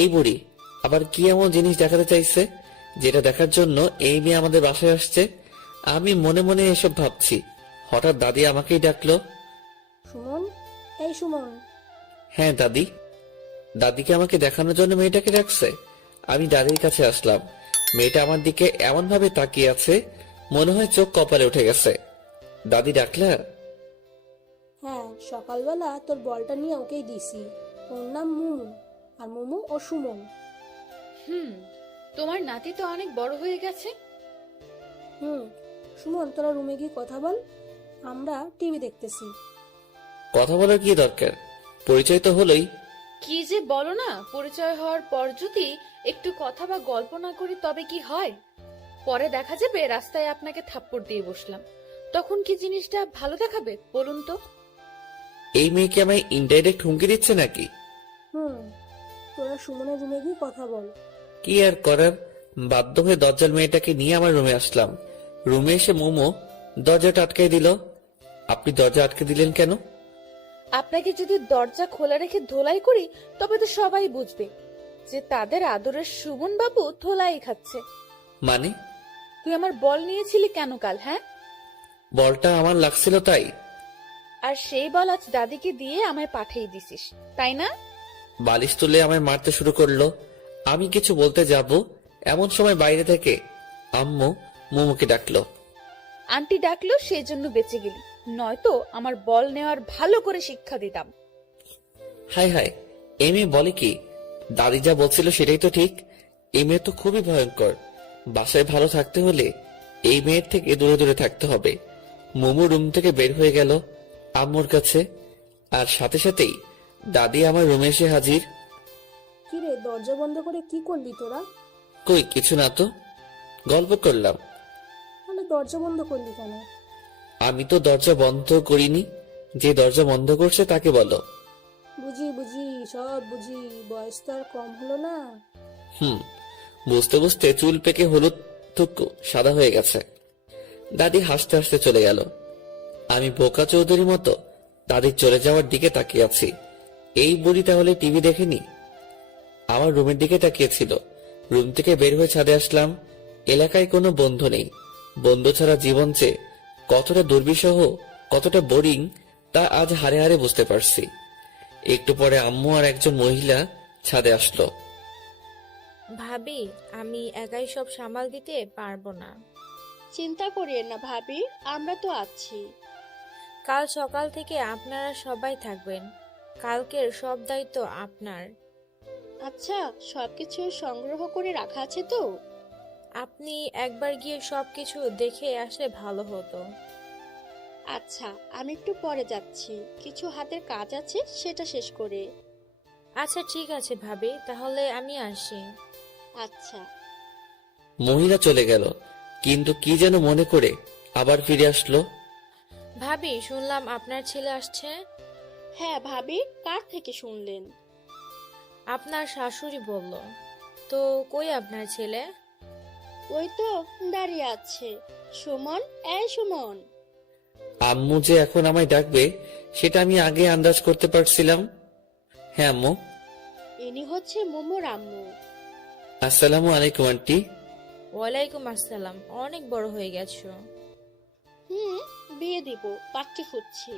এই বুড়ি আবার কি এমন জিনিস দেখাতে চাইছে যেটা দেখার জন্য এই মেয়ে আমাদের বাসায় আসছে? আমি মনে মনে এসব ভাবছি, হঠাৎ দাদি আমাকেই ডাকলো। সুমন, এই সুমন। হ্যাঁ দাদি। দাদিকে আমাকে দেখানোর জন্য মেয়েটাকে ডাকছে। আমি দাদির কাছে আসলাম। মেয়েটা আমার দিকে এমন ভাবে তাকিয়ে আছে, মনে হয় চোখ কপালে উঠে গেছে। দাদি ডাকলা? হ্যাঁ, সকালবেলা তোর বলটা নিয়ে ওকেই দিছি। ওর নাম মুমু, আর মুমু ও সুমন। হুম, তোমার নাতি তো অনেক বড় হয়ে গেছে। সুমন, তোরা রুমে গিয়ে কথা বল, আমরা টিভি দেখতেছি। কথা বলার কি দরকার? পরিচয় তো হলোই। কি যে বলো না, পরিচয় হওয়ার পর যদি একটু কথা বা গল্প না করি তবে কি হয়? পরে দেখা যাবে রাস্তায় আপনাকে থাপ্পড় দিয়ে বসলাম, তখন কি জিনিসটা ভালো দেখাবে বলুন তো? এই মেয়ে কি আমায় ইনডাইরেক্ট হুমকি দিচ্ছে নাকি? তোরা সুমনের রুমে গিয়ে কথা বল। কি আর করার, বাধ্য হয়ে দজ্জাল মেয়েটাকে নিয়ে আমার রুমে আসলাম। রুমে এসে মোমো দরজাটা আটকাই দিল। আপনি দরজা আটকে দিলেন কেন? আপনাকে যদি দরজা খোলা রেখে ধোলাই করি তবে তো সবাই বুঝবে যে তাদের আদরের সুমন বাবু ধোলাই খাচ্ছে। মানে? তুই আমার বল নিয়েছিলি কেন কাল? হ্যাঁ, বলটা আমার লাগছিল তাই? আর সেই বল আজ দাদিকে দিয়ে আমায় পাঠিয়ে দিছিস, তাই না? বালিশ তুলে আমায় মারতে শুরু করলো। আমি কিছু বলতে যাব, এমন সময় বাইরে থেকে আম্মু মোমোকে ডাকলো। আন্টি ডাকলো সেই জন্য বেঁচে গেলি, নয়তো আমার বল নেওয়ার ভালো করে শিক্ষা দিতাম। হাই হাই, এই মেয়ে বলে কি? দাদি যা বলছিল সেটাই তো ঠিক। এই মেয়ে তো খুবই ভয়ঙ্কর। বাসায় ভালো থাকতে হলে এই মেয়ের থেকে দূরে দূরে থাকতে হবে। মোমো রুম থেকে বের হয়ে গেল আম্মুর কাছে, আর সাথে সাথেই দাদি আমার রুমে এসে হাজির। কিরে, দরজা বন্ধ করে কি করলি তোরা? কই কিছু না তো, গল্প করলাম। তাহলে দরজা বন্ধ করলি কেন? আমি তো দরজা বন্ধ করিনি, যে দরজা বন্ধ করছে তাকে বলো। বুঝি বুঝি, সব বুঝি, বয়স তো আর কম হলো না। হুম, বুঝতে বুঝতে চুল পেকে হলুদ থুকু সাদা হয়ে গেছে। দাদি হাসতে হাসতে চলে গেল। আমি বোকা চৌধুরীর মতো দাদির চলে যাওয়ার দিকে তাকিয়ে আছি। এই বুড়ি তাহলে টিভি দেখেনি? আমার রুমের দিকে তাকিয়েছিল। রুম থেকে বের হয়ে ছাদে আসলাম। এলাকায় কোনো বন্ধু নেই। বন্ধু ছাড়া জীবন যে কতটা দুর্বিষহ, কতটা বোরিং, তা আজ হাড়ে হাড়ে বুঝতে পারছি। একটু পরে আম্মু আর একজন মহিলা ছাদে আসলো। ভাবি, আমি একাই সব সামাল দিতে পারবো না। চিন্তা করিয়েন না ভাবি, আমরা তো আছি। কাল সকাল থেকে আপনারা সবাই থাকবেন। কালকের সব দায়িত্ব আপনার। আচ্ছা, সবকিছু সংগ্রহ করে রাখা আছে তো? আপনি একবার গিয়ে সবকিছু দেখে আসলে ভালো হতো। আচ্ছা, আমি একটু পরে যাচ্ছি, কিছু হাতের কাজ আছে, সেটা শেষ করে। আচ্ছা ঠিক আছে ভাবি, তাহলে আমি আসি। আচ্ছা। মহিলা চলে গেল, কিন্তু কি যেন মনে করে আবার ফিরে আসলো। ভাবি, শুনলাম আপনার ছেলে আসছে। হ্যাঁ ভাবি, কার থেকে শুনলেন? আপনার শাশুড়ি বলল। তো কই আপনার ছেলে? ওই তো দাঁড়িয়ে আছে। সুমন, এই সুমন। আম্মু যে এখন আমায় ডাকবে সেটা আমি আগে আন্দাজ করতে পারছিলাম। হ্যাঁ আম্মু। ইনি হচ্ছে মোমোর আম্মু। আসসালামু আলাইকুম আন্টি। ওয়ালাইকুম আসসালাম, অনেক বড় হয়ে গেছো। বিয়ে দিব, পাত্রী খুঁজছি।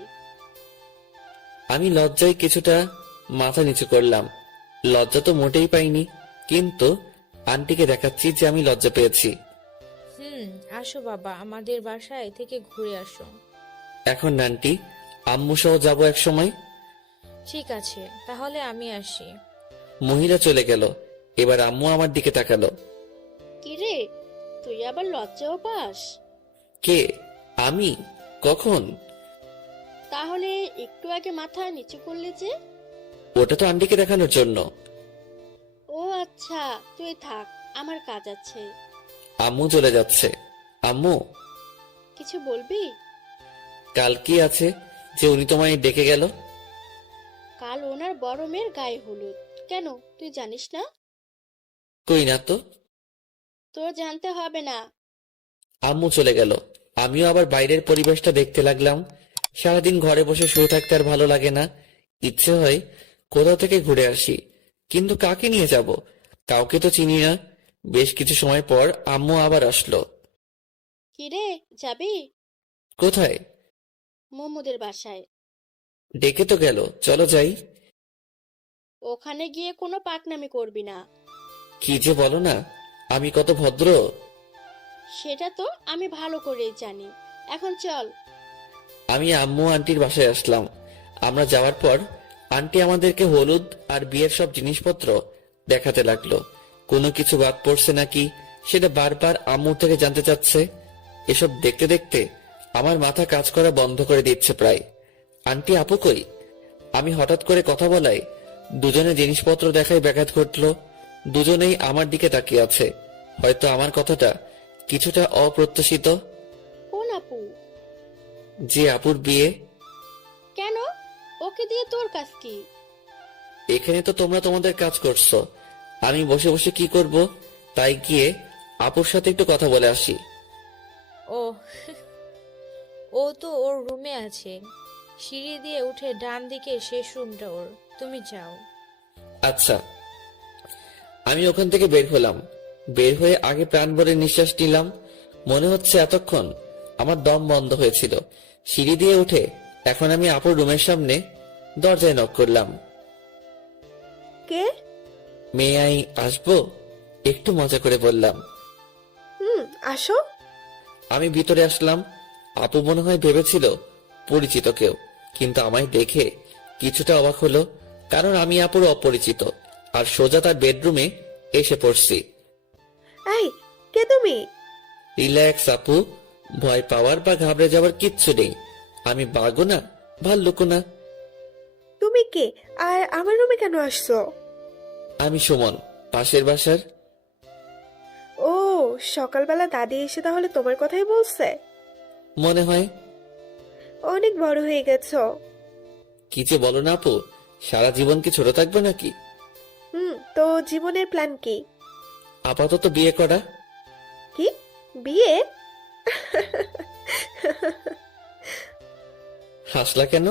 আমি লজ্জায় কিছুটা মাথা নিচু করলাম। লজ্জা তো মোটেই পাইনি, কিন্তু আন্টিকে দেখাচ্ছি যে আমি লজ্জা পেয়েছি। আসো বাবা, আমাদের বাসায় থেকে ঘুরে আসো। এখন না আন্টি, আম্মু সহ যাবো এক সময়। ঠিক আছে, তাহলে আমি আসি। মহিলা চলে গেল। এবার আম্মু আমার দিকে তাকালো। কিরে, তুই আবার লজ্জাও পাস? কে? আমি? কখন? তাহলে একটু আগে মাথা নিচু করলে যে? ওটা তো আন্টিকে দেখানোর জন্য। ও আচ্ছা, তুই থাক, আমার কাজ আছে। আম্মু চলে যাচ্ছে। আম্মু, কিছু বলবি? কাল কি আছে যে উনি তোমায় ডেকে গেল? কাল ওনার বড় মেয়ের গায়ে হলুদ। কেন, তুই জানিস না? কই না তো। তোর জানতে হবে না। আম্মু চলে গেল। আমিও আবার বাইরের পরিবেশটা দেখতে লাগলাম। সারাদিন ঘরে বসে শুয়ে থাকতে আর ভালো লাগে না। ইচ্ছে হয় কোথাও থেকে ঘুরে আসি, কিন্তু কাকে নিয়ে যাব? কাউকে তো চিনি না। বেশ কিছু সময় পর আম্মু আবার আসলো। কিরে, যাবি? কোথায়? মোমোদের বাসায়। ডেকে তো গেল, চলো যাই। ওখানে গিয়ে কোনো পাকনামি করবি না। কি যে বলো না, আমি কত ভদ্র। সেটা তো আমি ভালো করেই জানি। এখন চল। আমি আম্মু আন্টির বাসায় আসলাম। আমরা যাওয়ার পর আন্টি আমাদেরকে হলুদ আর বিয়ের সব জিনিসপত্র দেখাতে লাগলো। কোনো কিছু বাদ পড়ছে নাকি সেটা বারবার আম্মুর থেকে জানতে চাচ্ছে। এসব দেখতে দেখতে আমার মাথা কাজ করা বন্ধ করে দিচ্ছে প্রায়। আন্টি আপু কই? আমি হঠাৎ করে কথা বলায় দুজনে জিনিসপত্র দেখায় ব্যাঘাত ঘটলো। দুজনেই আমার দিকে তাকিয়ে আছে। হয়তো আমার কথাটা কিছুটা অপ্রত্যাশিত। কোন আপু? যে আপুর বিয়ে। কেন? ওকে দিয়ে তোর কাজ কি? এখানে তো তোমরা তোমাদের কাজ করছো, আমি বসে বসে কি করব? তাই গিয়ে আপুর সাথে একটু কথা বলে আসি। ও ও তো ওর রুমে আছে, সিঁড়ি দিয়ে উঠে ডান দিকে শেষ রুমটা ওর, তুমি যাও। আচ্ছা। আমি ওখান থেকে বের হলাম। বের হয়ে আগে প্রাণ ভরে নিঃশ্বাস নিলাম। মনে হচ্ছে এতক্ষণ আমার দম বন্ধ হয়েছিল। সিঁড়ি দিয়ে উঠে এখন আমি আপুর রুমের সামনে দরজায় নক করলাম। কে? মেয়ে আই আসবো? একটু মজা করে বললাম। আসো। আমি ভিতরে আসলাম। আপু মনে হয় ভেবেছিল পরিচিত কেউ, কিন্তু আমায় দেখে কিছুটা অবাক হলো, কারণ আমি আপুর অপরিচিত আর সোজা তার বেডরুমে এসে পড়ছি। এই, কে তুমি? রিল্যাক্স আপু, ভয় পাওয়ার বা ঘাবড়ে যাওয়ার কিচ্ছু নেই। আমি বাঘও না, ভাল্লুকও না। তুমি কে আর আমার রুমে কেন আসছো? আমি সুমন, পাশের বাসার। ও, সকালবেলা দাদি এসে তাহলে তোমার কথাই বলছে? মনে হয়। অনেক বড় হয়ে গেছো। কি যে বলো না আপু, সারা জীবন কি ছোট থাকবে নাকি? তো জীবনের প্ল্যান কি? আপাতত বিয়ে করা। কি? বিয়ে? হাসলা কেন?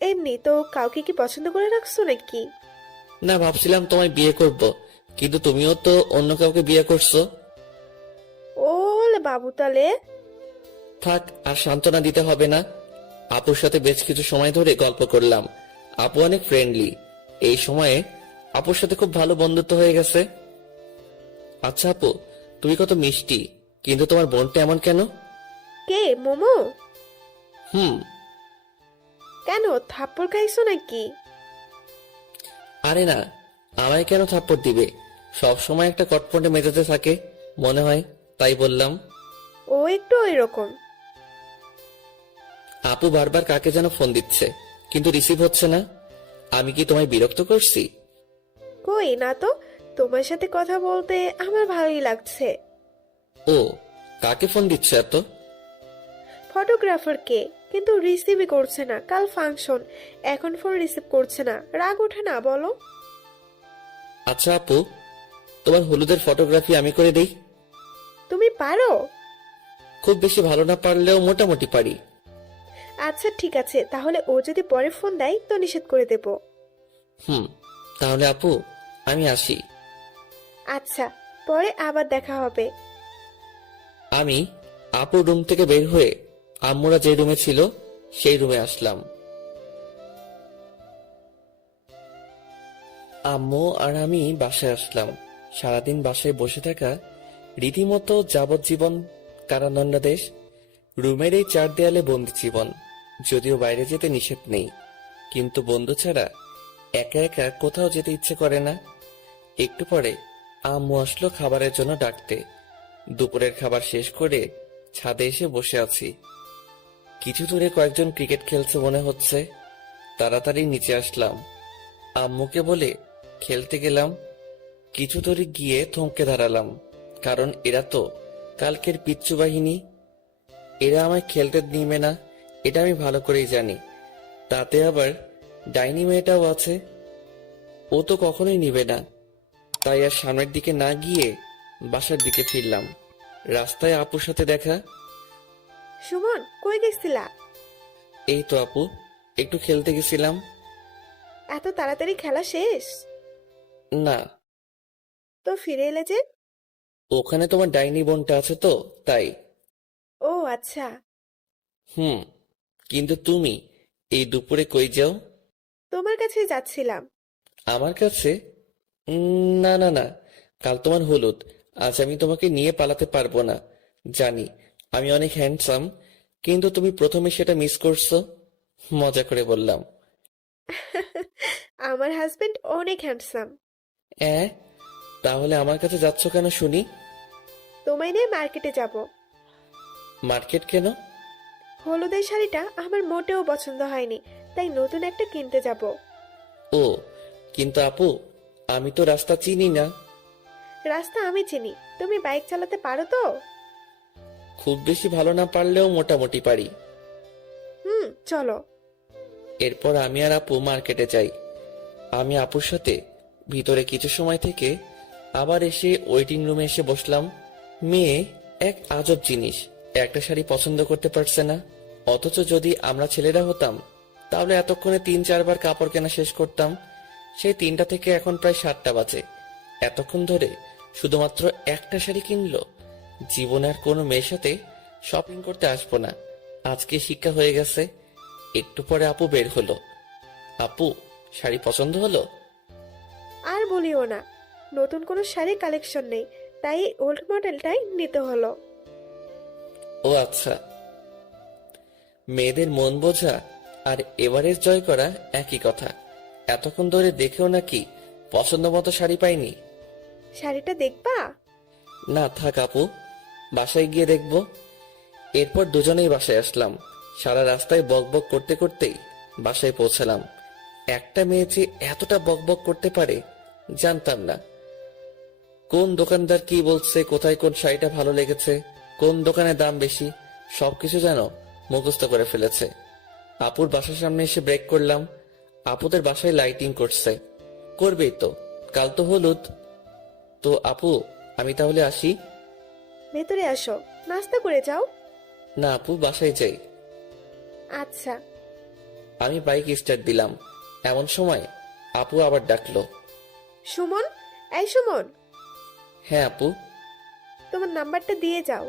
এমনি তো। কাউকে কি পছন্দ করে রাখছো নাকি? না, ভাবছিলাম তোমায় বিয়ে করব, কিন্তু তুমিও তো অন্য কাউকে বিয়ে করছো। ওলে বাবু, তালে থাক, আর সান্ত্বনা দিতে হবে না। আপুর সাথে বেশ কিছু সময় ধরে গল্প করলাম। আপু অনেক ফ্রেন্ডলি। এই সময়ে আপুর সাথে খুব ভালো বন্ধুত্ব হয়ে গেছে। আচ্ছা আপু, তুমি কত মিষ্টি, কিন্তু তোমার বোনটা এমন কেন? কে? মোমো? হুম। কেন, থাপ্পড় খাইছো নাকি? আরে না, আমায় কেন থাপ্পড় দিবে? সব সময় একটা কটপটে মেজাজে থাকে মনে হয়, তাই বললাম। ও একটু এরকম। আপু বারবার কাকে যেন ফোন দিচ্ছে, কিন্তু রিসিভ হচ্ছে না। আমি কি তোমায় বিরক্ত করছি? কই না তো। তোমার সাথে কথা বলতে আমার ভালোই লাগছে। ও, কাকে ফোন দিচ্ছ এত? ফটোগ্রাফারকে, কিন্তু রিসিভই করছে না। কাল ফাংশন, এখন ফোন রিসিভ করছে না। রাগ ওঠে না বলো? আচ্ছা আপু, তোমার হলুদের ফটোগ্রাফি আমি করে দেই। তুমি পারো? খুব বেশি ভালো না পারলেও মোটামুটি পারি। আচ্ছা ঠিক আছে, তাহলে ও যদি পরে ফোন দেয় তো নিষেধ করে দেব। তাহলে আপু, আমি আসি। আচ্ছা, পরে আবার দেখা হবে। আমি আপুর রুম থেকে বের হয়ে আম্মুরা যে রুমে ছিল সেই রুমে আসলাম। আম্মু আর আমি বাসায় আসলাম। সারাদিন বাসায় বসে থাকা রীতিমতো যাবজ্জীবন কারাদণ্ডাদেশ। রুমের এই 4 দেয়ালে বন্দি জীবন। যদিও বাইরে যেতে নিষেধ নেই, কিন্তু বন্ধু ছাড়া একা একা কোথাও যেতে ইচ্ছে করে না। একটু পরে আম্মু আসলো খাবারের জন্য ডাকতে। দুপুরের খাবার শেষ করে ছাদে এসে বসে আছি। কিছু দূরে কয়েকজন ক্রিকেট খেলছে মনে হচ্ছে। তাড়াতাড়ি নিচে আসলাম। আম্মুকে বলে খেলতে গেলাম। কিছু দূরে গিয়ে থমকে দাঁড়ালাম, কারণ এরা তো কালকের পিচ্চু বাহিনী। এরা আমায় খেলতে নিবে না, এটা আমি ভালো করেই জানি। তাতে আবার ডাইনি মেয়েটাও আছে, ও তো কখনোই নিবে না। তাই আর সামনের দিকে না গিয়ে বাসার দিকে ফিরলাম। রাস্তায় আপুর সাথে দেখা। সুমন, কই গেছিলা? এই তো আপু, একটু খেলতে গেছিলাম। এত তাড়াতাড়ি খেলা শেষ? না, তো ফিরে এলে যে? ওখানে তোমার ডাইনি বোনটা আছে তো, তাই। ও আচ্ছা। হুম, কিন্তু তুমি এই দুপুরে কই যাও? তোমার কাছে যাচ্ছিলাম। আমার কাছে? না না না, কাল তোমার হলুদ, আজ আমি তোমাকে নিয়ে পালাতে পারবো না। জানি আমি অনেক হ্যান্ডসাম, কিন্তু তুমি প্রথমে সেটা মিস করছো। মজা করে বললাম। আমার হাজবেন্ড অনেক হ্যান্ডসাম। অ্যাঁ, তাহলে আমার কাছে যাচ্ছ কেন শুনি? তোমায় নিয়ে মার্কেটে যাব। মার্কেট কেন? হলুদের শাড়িটা আমার মোটেও পছন্দ হয়নি, তাই নতুন একটা কিনতে যাব। ও, কিন্তু আপু, আমি তো রাস্তা চিনি না। রাস্তা আমি চিনি, তুমি বাইক চালাতে পারো তো? খুব বেশি ভালো না পারলেও মোটামুটি পারি। চলো। এরপর আমি আর আপু মার্কেটে যাই। আমি আপুর সাথে ভিতরে কিছু সময় থেকে আবার এসে ওয়েটিং রুমে এসে বসলাম। মেয়ে এক আজব জিনিস, একটা শাড়ি পছন্দ করতে পারছে না। অথচ যদি আমরা ছেলেরা হতাম তাহলে এতক্ষণে 3-4 বার কাপড় কেনা শেষ করতাম। সেই 3টা থেকে এখন প্রায় 7টা বাজে, এতক্ষণ ধরে শুধুমাত্র একটা শাড়ি কিনলো। জীবনে আর কোনো মেয়ের সাথে শপিং করতে আসবো না, আজকে শিক্ষা হয়ে গেছে। একটু পরে আপু বের হলো। আপু, শাড়ি পছন্দ হলো? আর বলিও না, নতুন কোনো শাড়ি কালেকশন নেই, তাই ওল্ড মডেলটাই নিতে হলো। ও আচ্ছা, মেয়েদের মন বোঝা আর এভারেজ জয় করা একই কথা। এতক্ষণ ধরে দেখেও নাকি পছন্দ মতো শাড়ি পাইনি। শাড়িটা দেখবা? না থাক আপু, বাসায় গিয়ে দেখবো। এরপর দুজনেই বাসায় আসলাম। সারা রাস্তায় বকবক করতে করতেই বাসায় পৌঁছালাম। একটা মেয়ে যে এতটা বকবক করতে পারে জানতাম না। কোন দোকানদার কি বলছে, কোথায় কোন শাড়িটা ভালো লেগেছে, কোন দোকানে দাম বেশি, সবকিছু যেন মুখস্থ করে ফেলেছে। আপুর বাসার সামনে এসে ব্রেক করলাম। আপুদের বাসায় লাইটিং করছে, করবেই তো, কাল তো হলুদ। তো আপু, আমি তাহলে আসি? ভেতরে আসো, নাস্তা করে যাও। না আপু, বাসায় যাই। আচ্ছা। আমি বাইক স্টার্ট দিলাম, এমন সময় আপু আবার ডাকলো। সুমন, এই সুমন, হ্যাঁ আপু। তোমার নাম্বারটা দিয়ে যাও।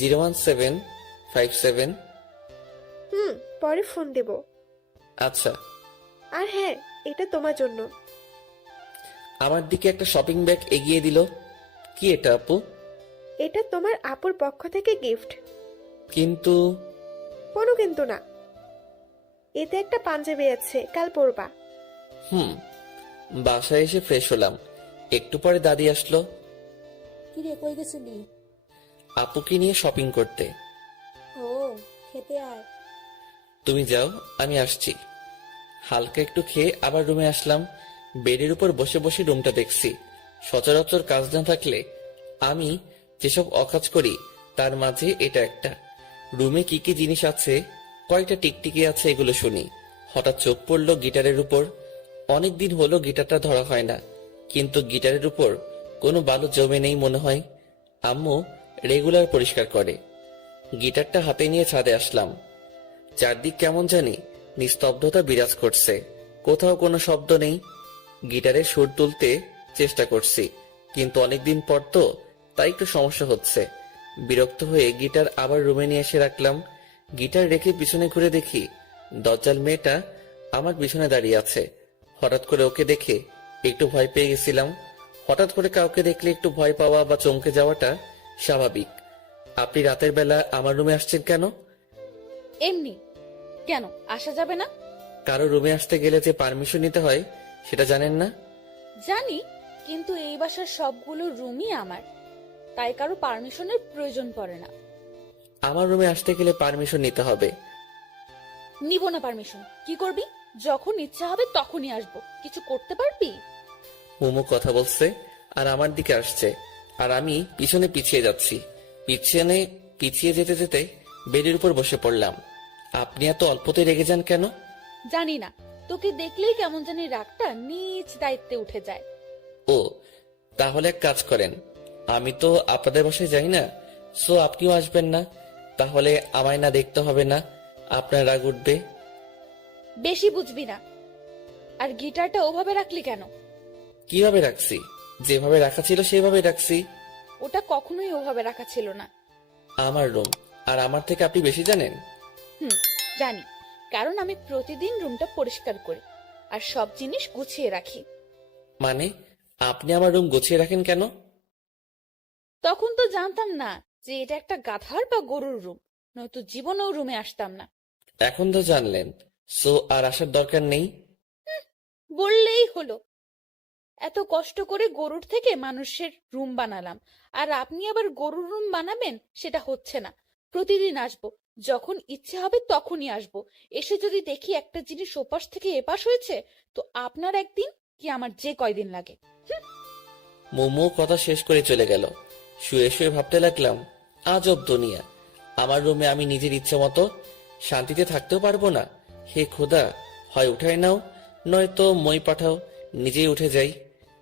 01757। পরে ফোন দেব। আচ্ছা। আর হ্যাঁ, এটা তোমার জন্য। আমার দিকে একটা শপিং ব্যাগ এগিয়ে দিল। কি এটা আপু? এটা তোমার আপুর পক্ষ থেকে গিফট। কিন্তু কোনো কিন্তু না, এতে একটা পাঞ্জাবি আছে, কাল পরবা। বাসায় এসে ফ্রেশ হলাম। একটু পরে দাদি আসলো। কিরে, কই গেছিলি? আপুকে নিয়ে শপিং করতে। ও, খেতে আয়। তুমি যাও, আমি আসছি। হালকা একটু খেয়ে আবার রুমে আসলাম। বেডের উপর বসে বসে রুমটা দেখছি। সচরাচর কাজ না থাকলে আমি যেসব অকাজ করি তার মাঝে এটা একটা। রুমে কি কি জিনিস আছে, কয়টা টিকটিকি আছে, এগুলো শুনি। হঠাৎ চোখ পড়লো গিটারের উপর। অনেকদিন হলো গিটারটা ধরা হয় না, কিন্তু গিটারের উপর কোনো বালু জমে নেই মনে হয়। আম্মু রেগুলার পরিষ্কার করে। গিটারটা হাতে নিয়ে ছাদে আসলাম। চারদিক কেমন জানি নিস্তব্ধতা বিরাজ করছে, কোথাও কোনো শব্দ নেই। গিটারের সুর তুলতে চেষ্টা করছি, কিন্তু অনেকদিন পর তো, তাই একটু সমস্যা হচ্ছে। বিরক্ত হয়ে গিটার আবার রুমে নিয়ে এসে রাখলাম। গিটার রেখে পিছনে ঘুরে দেখি দজ্জাল মেয়েটা আমার পিছনে দাঁড়িয়ে আছে। হঠাৎ করে ওকে দেখে একটু ভয় পেয়ে গেছিলাম। হঠাৎ করে কাউকে দেখলে একটু ভয় পাওয়া বা চমকে যাওয়াটা স্বাভাবিক। আপনি রাতের বেলা আমার রুমে আসছেন কেন? এমনি। কেন আসা যাবে না? কারো রুমে আসতে গেলে যে পারমিশন নিতে হয় সেটা জানেন না? জানি, কিন্তু এই বাসার সবগুলো রুমই আমার, তাই কারো পারমিশনের প্রয়োজন পড়ে না। আমার রুমে আসতে গেলে পারমিশন নিতে হবে। নিব না পারমিশন। কি করবি? যখন ইচ্ছা হবে তখনই আসবো। কিছু করতে পারবি? মোমো কথা বলছে আর আমার দিকে আসছে, আর আমি পিছনে পিছিয়ে যাচ্ছি। পিছিয়ে যেতে যেতে বেডের উপর বসে পড়লাম। আপনি এত অল্পতে রেগে যান কেন? জানি না, তোকে দেখলেই কেমন জানি রাগটা নিজ দায়িত্বে উঠে যায়। ও, তাহলে এক কাজ করেন, আমি তো আপনাদের বাসায় যাই না, সো আপনিও আসবেন না। তাহলে আমায় না দেখতে হবে না, আপনার রাগ উঠবে। বেশি বুঝবি না। আর গিটারটা ওভাবে রাখলি কেন? কিভাবে রাখছি? যেভাবে রাখা ছিল সেভাবে রাখছি। ওটা কখনোই ওভাবে রাখা ছিল না। আমার রুম, আর আমার থেকে আপনি বেশি জানেন? জানি, কারণ আমি প্রতিদিন রুমটা পরিষ্কার করি আর সব জিনিস গুছিয়ে রাখি। মানে আপনি আমার রুম গুছিয়ে রাখেন কেন? তখন তো জানতাম না যে এটা একটা গাধার বা গরুর রুম, নয়তো জীবনেও রুমে আসতাম না। এখন তো জানলেন, সো আর আসার দরকার নেই। বললেই হলো। এত কষ্ট করে গরুর থেকে মানুষের রুম বানালাম, আর আপনি আবার গরুর রুম বানাবেন? সেটা হচ্ছে না। প্রতিদিন আসবো, যখন ইচ্ছে হবে তখনই আসবো। এসে যদি দেখি একটা জিনিস ওপাশ থেকে এপাশ হয়েছে, তো আপনার একদিন কি আমার যে কয়দিন লাগে। মোমো কথা শেষ করে চলে গেল। শুয়ে শুয়ে ভাবতে লাগলাম, আজব দুনিয়া। আমার রুমে আমি নিজের ইচ্ছে মতো শান্তিতে থাকতেও পারবো না। হে খোদা, হয় উঠাই নাও, নয়তো মই পাঠাও, নিজেই উঠে যাই।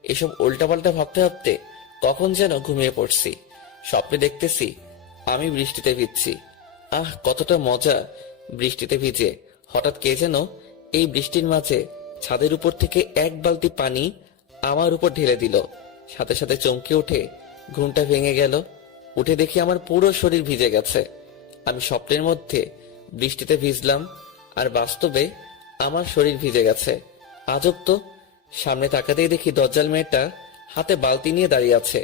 এসব উল্টাপাল্টা ভাবতে ভাবতে কখন যেন ঘুমিয়ে পড়ছি। স্বপ্নে দেখতেছি আমি বৃষ্টিতে ভিজছি। আহ, কতটা মজা বৃষ্টিতে ভিজে। হঠাৎ কে যেন এই বৃষ্টির মাঝে ছাদের উপর থেকে এক বালতি পানি আমার উপর ঢেলে দিল। সাথে সাথে চমকে উঠে ঘুমটা ভেঙে গেল। উঠে দেখি আমার পুরো শরীর ভিজে গেছে। আমি স্বপ্নের মধ্যে বৃষ্টিতে ভিজলাম, আর বাস্তবে আমার শরীর ভিজে গেছে। আজব তো। সামনে তাকাতেই দেখি দজ্জাল মেয়েটা হাতে বালতি নিয়ে দাঁড়িয়ে আছে।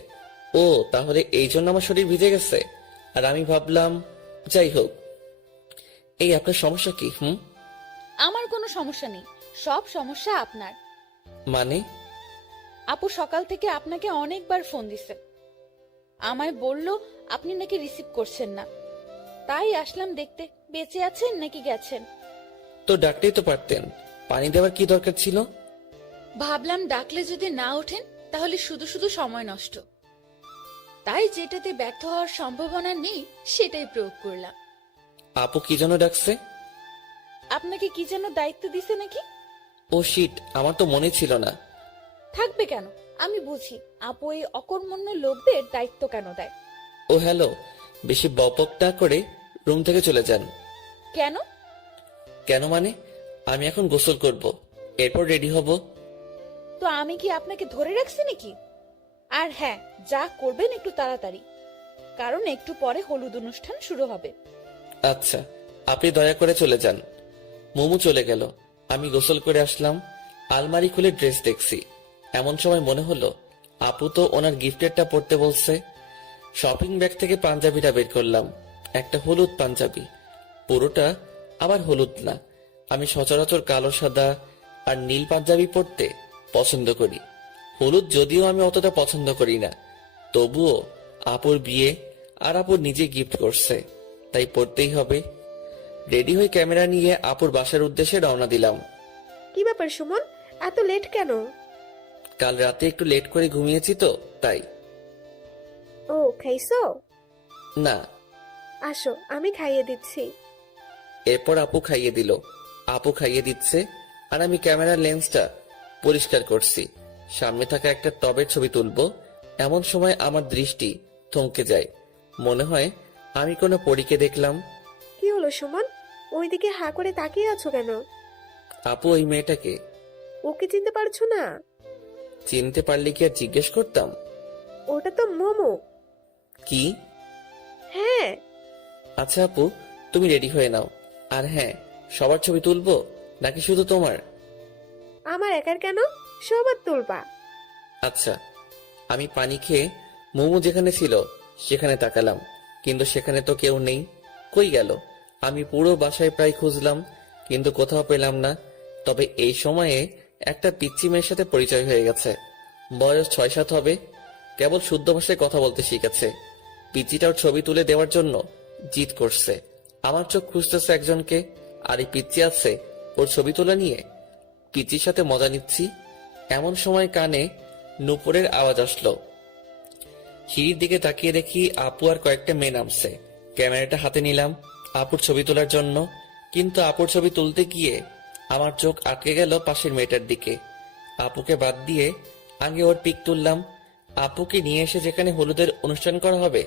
ও, তাহলে এই জন্য আমার শরীর ভিজে গেছে। আর আমি ভাবলাম, যাই হোক। এই আপনার সমস্যা কি? আমার কোনো সমস্যা নেই, সব সমস্যা আপনার। মানে? আপু সকাল থেকে আপনাকে অনেকবার ফোন দিছে, আমায় বলল আপনি নাকি রিসিভ করছেন না। তাই আসলাম দেখতে বেঁচে আছেন নাকি গেছেন। তো ডাকতেই তো পারতেন, পানি দেওয়ার কি দরকার ছিল? ভাবলাম ডাকলে যদি না ওঠেন তাহলে শুধু শুধু সময় নষ্ট, তাই যেটাতে ব্যর্থ হওয়ার সম্ভাবনা নেই সেটাই প্রয়োগ করলাম। আপু কি জন্য ডাকছে? আপনাকে কি যেন দায়িত্ব দিছে নাকি? ও শিট, আমার তো মনে ছিল না। থাকবে কেন, আমি বুঝি আপু এই অকর্মণ্য লোকদের দায়িত্ব কেন দেয়। ও হ্যালো, বেশি বকবক না করে রুম থেকে চলে যান। কেন? কেন মানে, আমি এখন গোসল করব, এরপর রেডি হব। তো আমি কি আপনাকে ধরে রাখছি নাকি? আর হ্যাঁ, যা করবেন একটু তাড়াতাড়ি, কারণ একটু পরে হলুদ অনুষ্ঠান শুরু হবে। আচ্ছা, আপনি দয়া করে চলে যান। মোমো চলে গেল। আমি গোসল করে আসলাম। আলমারি খুলে ড্রেস দেখছি। এমন সময় মনে হলো আপু তো ওনার গিফটেরটা পড়তে বলছে। শপিং ব্যাগ থেকে পাঞ্জাবিটা বের করলাম। একটা হলুদ পাঞ্জাবি, পুরোটা আবার হলুদ না। আমি সচরাচর কালো, সাদা আর নীল পাঞ্জাবি পরতে পছন্দ করি। হলুদ যদিও আমি অতটা পছন্দ করি না, তবুও আপুর বিয়ে আর আপুর নিজে গিফট করছে, তাই পড়তেই হবে। রেডি হয়ে ক্যামেরা নিয়ে আপুর বাসার উদ্দেশ্যে রওনা দিলাম। কি ব্যাপার সুমন, এত লেট কেন? কাল রাতে একটু লেট করে ঘুমিয়েছি তো, তাই। ও, খাইছো? না। আসো, আমি খাইয়ে দিচ্ছি। এরপর আপু খাইয়ে দিল। আপু খাইয়ে দিচ্ছে আর আমি ক্যামেরার লেন্সটা পরিষ্কার করছি। সামনে থাকা একটা টবের ছবি তুলবো, এমন সময় আমার দৃষ্টি থমকে যায়। মনে হয় আমি কোনো পরীকে দেখলাম। কি হলো সুমন, ওইদিকে হা করে তাকিয়ে আছো কেন? আপু ওই মেয়েটাকে ওকে চিনতে পারছো না? চিনতে পারলে কি আর জিজ্ঞেস করতাম? ওটা তো মোমো। কি? হ্যাঁ। আচ্ছা আপু, তুমি রেডি হয়ে নাও। আর হ্যাঁ, সবার ছবি তুলবো নাকি শুধু তোমার? আমার একার কেন, সবার তুলবা। আচ্ছা। আমি পানি খেয়ে মোমো যেখানে ছিল সেখানে তাকালাম, কিন্তু সেখানে তো কেউ নেই। কই গেল? আমি পুরো বাসায় প্রায় খুঁজলাম, কিন্তু কোথাও পেলাম না। তবে এই সময়ে একটা পিচ্চি মেয়ের সাথে পরিচয় হয়ে গেছে। বয়স 6-7 হবে, কেবল শুদ্ধ ভাষায় কথা বলতে শিখেছে। পিচ্চিটার ছবি তুলে দেওয়ার জন্য জিদ করছে। আমার চোখ খুঁজতেছে একজনকে, আর এই পিচ্চি আছে ওর ছবি তোলা নিয়ে। পিচ্চির সাথে মজা নিচ্ছি, এমন সময় কানে নুপুরের আওয়াজ আসলো। সিঁড়ির দিকে তাকিয়ে দেখি আপু আর কয়েকটা মেয়ে নামছে। ক্যামেরাটা হাতে নিলাম আপুর ছবি তোলার জন্য, কিন্তু আপুর ছবি তুলতে গিয়ে আমার চোখ আটকে গেল পাশের মেয়েটার দিকে। আপুকে বাদ দিয়ে আগে ওর পিক তুললাম। আপুকে নিয়ে এসে যেখানে হলুদের অনুষ্ঠান করা হবে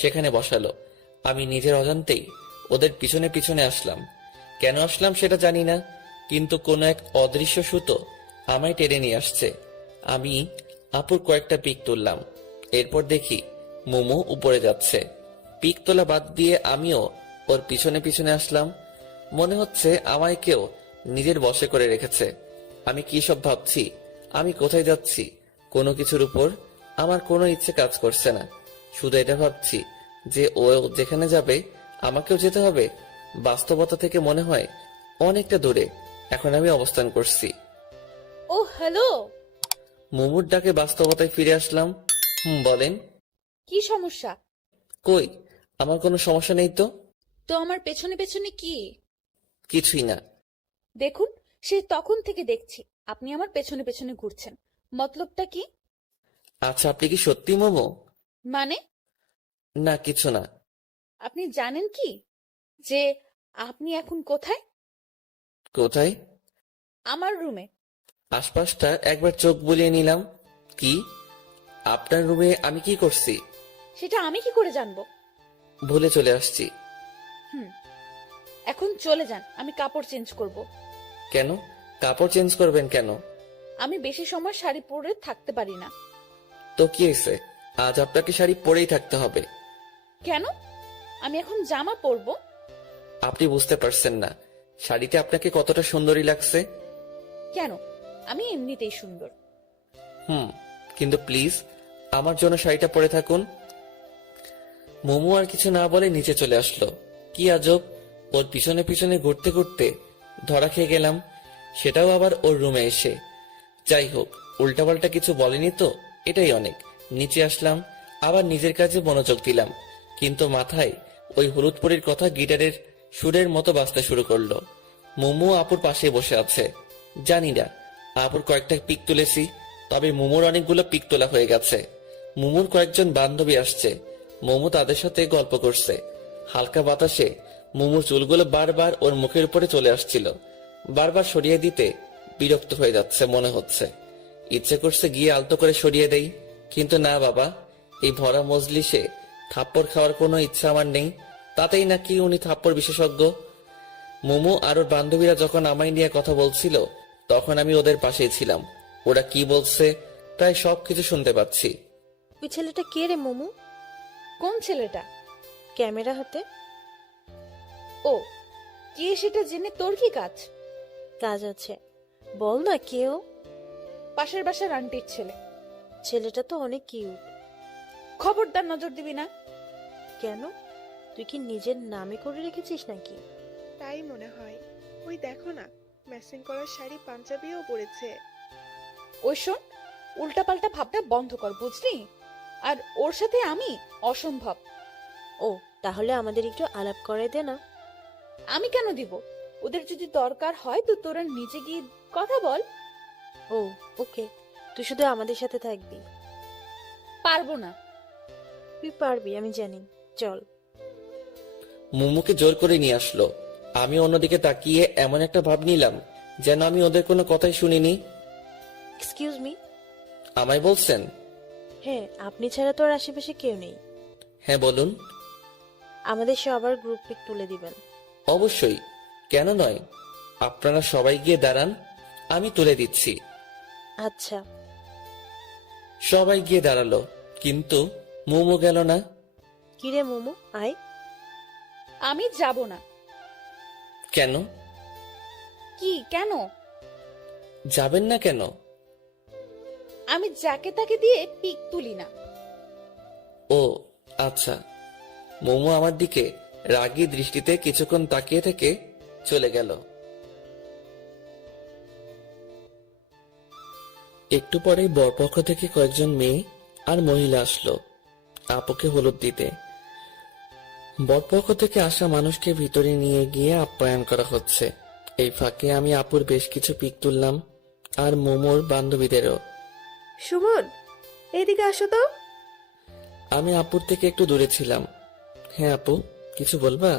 সেখানে বসালো। আমি নিজের অজান্তেই ওদের পিছনে পিছনে আসলাম। কেন আসলাম সেটা জানি না, কিন্তু কোনো এক অদৃশ্য সুতো আমায় টেনে নিয়ে আসছে। আমি আপুর কয়েকটা পিক তুললাম। এরপর দেখি মোমো উপরে যাচ্ছে। পিক তোলা বাদ দিয়ে আমিও ওর পিছনে পিছনে আসলাম। মনে হচ্ছে আমায় কেউ নিজের বশে করে রেখেছে। আমি কি সব ভাবছি, আমি কোথায় যাচ্ছি, কোনো কিছুর উপর আমার কোনো ইচ্ছে কাজ করছে না। শুধু এটা ভাবছি যে ও যেখানে যাবে আমাকেও যেতে হবে। বাস্তবতা থেকে মনে হয় অনেকটা দূরে এখন আমি অবস্থান করছি। ও হ্যালো, মোমোর ডাকে বাস্তবতায় ফিরে আসলাম। বলেন। কি সমস্যা? কই, আমার কোনো সমস্যা নেই তো। তো আমার পেছনে পেছনে কি? কিছুই না। দেখুন, সেই তখন থেকে দেখছি আপনি আমার পেছনে পেছনে ঘুরছেন। মতলবটা কি? আচ্ছা, আপনি কি সত্যি মোমো? মানে? না, কিছু না। আপনি জানেন কি যে আপনি এখন কোথায়? কোথায়? আমার রুমে। আশপাশটা একবার চোখ বুলিয়ে নিলাম। কি? আপনার রুমে আমি কি করছি? সেটা আমি কি করে জানবো? ভুলে চলে আসছি। এখন চলে যান, আমি কাপড় চেঞ্জ করব। কেন? কাপড় চেঞ্জ করবেন কেন? আমি বেশি সময় শাড়ি পরে থাকতে পারি না। তো কি হয়েছে, আজ আপনাকে শাড়ি পরেই থাকতে হবে? কেন? আমি এখন জামা পরবো। আপনি বুঝতে পারছেন না শাড়িতে আপনাকে কতটা সুন্দরী লাগছে। কেন? আমি এমনিতেই সুন্দর। কিন্তু প্লিজ আমার জন্য শাড়িটা পরে থাকুন। মোমো আর কিছু না বলে নিচে চলে আসলো। কি আজব, ওর পিছনে পিছনে ঘুরতে ঘুরতে ধরা খেয়ে গেলাম, সেটাও আবার ওর রুমে এসে। যাই হোক, উল্টাপাল্টা কিছু বলেনি তো, এটাই অনেক। নিচে আসলাম, আবার নিজের কাজে মনোযোগ দিলাম, কিন্তু মাথায় ওই হলুদ পরীর কথা গিটারের সুরের মতো বাজতে শুরু করলো। মোমো আপুর পাশে বসে আছে। জানি না আপুর কয়েকটা পিক তুলেছি, তবে মোমোর অনেকগুলো পিক তোলা হয়ে গেছে। মোমোর কয়েকজন বান্ধবী আসছে, মোমো তাদের সাথে গল্প করছে। হালকা বাতাসে মোমোর চুলগুলো বারবার ওর মুখের উপরে চলে আসছিল। বারবার সরিয়ে দিতে বিরক্ত হয়ে যাচ্ছে মনে হচ্ছে। ইচ্ছে করছে গিয়ে আলতো করে সরিয়ে দেই, কিন্তু না বাবা, এই ভরা মজলিসে থাপ্পড় খাওয়ার কোনো ইচ্ছা আমার নেই। তাতেই নাকি উনি থাপ্পড় বিশেষজ্ঞ। মোমো আর ওর বান্ধবীরা যখন আমায় নিয়ে কথা বলছিল তখন আমি ওদের পাশেই ছিলাম। ওরা কি বলছে প্রায় সবকিছু শুনতে পাচ্ছি। ওই ছেলেটা কে রে মোমো? কোন ছেলেটা? ক্যামেরা হাতে। ও, কে সেটা জেনে তোর কি কাজ? কাজ আছে, বল না কেউ। পাশের বাসার আন্টির ছেলে। ছেলেটা তো অনেক কিউট। খবরদার নজর দিবি না। কেন, তুই কি নিজের নামে করে রেখেছিস নাকি? তাই মনে হয়। ওই দেখো না, ম্যাচিং করা শাড়ি পাঞ্জাবিও পরেছে। ওই শোন, উল্টাপাল্টা ভাবটা বন্ধ কর, বুঝলি? আর ওর সাথে আমি অসম্ভব। ও, তাহলে আমাদের একটু আলাপ করে দে না। আমি কেন দিব? ওদের যদি দরকার হয় তো তোরা নিচে গিয়ে কথা বল। ও ওকে, তুই শুধু আমাদের সাথে থাকবি। পারবো না। তুই পারবি, আমি জানি। চল। মোমোকে জোর করে নিয়ে আসলো। আমি অন্যদিকে তাকিয়ে এমন একটা ভাব নিলাম যেন আমি ওদের কোনো কথাই শুনিনি। Excuse me. আমায় বলছেন? হ্যাঁ, আপনি ছাড়া তো আর আশেপাশে কেউ নেই। হ্যাঁ বলুন। আমাদের সবার গ্রুপ পিক তুলে দিবেন। অবশ্যই, কেন নয়। আপনারা সবাই গিয়ে দাঁড়ান, আমি তুলে দিচ্ছি। আচ্ছা। সবাই গিয়ে দাঁড়ালো, কিন্তু মোমো গেল না। কিরে মোমো, আয়। আমি যাব না। কেন? কি কেন? যাবেন না কেন? আমি যাকে তাকে দিয়ে পিক তুলি না। ও আচ্ছা। মোমো আমার দিকে রাগী দৃষ্টিতে কিছুক্ষণ তাকিয়ে থেকে চলে গেল। একটু পরে বরপক্ষ থেকে কয়েকজন মেয়ে আর মহিলা আসলো আপুকে হলুদ দিতে। বরপক্ষ থেকে আসা মানুষকে ভিতরে নিয়ে গিয়ে আপ্যায়ন করা হচ্ছে। এই ফাঁকে আমি আপুর বেশ কিছু পিক তুললাম, আর মোমোর বান্ধবীদেরও। সুমন, এইদিকে আসো তো। আমি আপুর থেকে একটু দূরে ছিলাম। হ্যাঁ আপু, কিছু বলবা?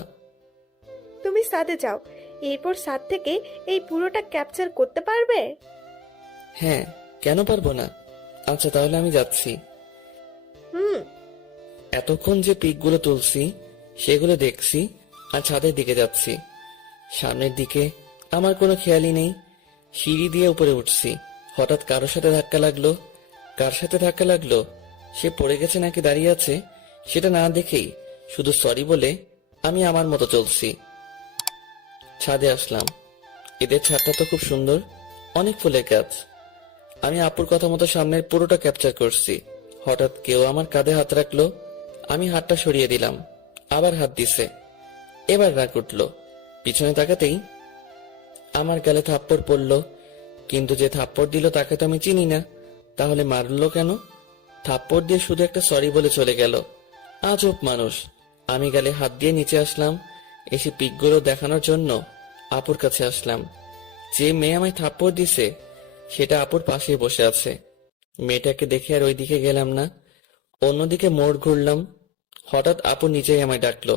তুমি ছাদে যাও, এরপর ছাদ থেকে এই পুরোটা ক্যাপচার করতে পারবে? হ্যাঁ, কেন পারবো না। আচ্ছা তাহলে আমি যাচ্ছি। হুম। এতক্ষণ যে পিকগুলো তুলছি সেগুলো দেখছি আর ছাদের দিকে যাচ্ছি। সামনের দিকে আমার কোনো খেয়ালই নেই। সিঁড়ি দিয়ে উপরে উঠছি, হঠাৎ কারোর সাথে ধাক্কা লাগলো। কার সাথে ধাক্কা লাগলো, সে পড়ে গেছে নাকি দাঁড়িয়ে আছে, সেটা না দেখেই শুধু সরি বলে আমি আমার মতো চলছি। ছাদে আসলাম। এদের ছাদটা তো খুব সুন্দর, অনেক ফুলের গাছ। আমি আপুর কথা মতো সামনের পুরোটা ক্যাপচার করছি। হঠাৎ কেউ আমার কাঁধে হাত রাখলো। আমি হাতটা সরিয়ে দিলাম, আবার হাত দিছে। এবার রাগ উঠলো। পিছনে তাকাতেই আমার গালে থাপ্পড় পড়লো। কিন্তু যে থাপ্পড় দিল তাকে তো আমি চিনি না, তাহলে মারলো কেন? থাপ্পড় দিয়ে শুধু একটা সরি বলে চলে গেল। আজব মানুষ। আমি গালে হাত দিয়ে নিচে আসলাম। এসে পিকগুলো দেখানোর জন্য আপুর কাছে আসলাম। যে মেয়ে আমায় থাপ্পড় দিছে সেটা আপুর পাশে বসে আছে। মেয়েটাকে দেখে আর ওইদিকে গেলাম না, অন্যদিকে মোড় ঘুরলাম। হঠাৎ আপু নিচেই আমায় ডাকলো।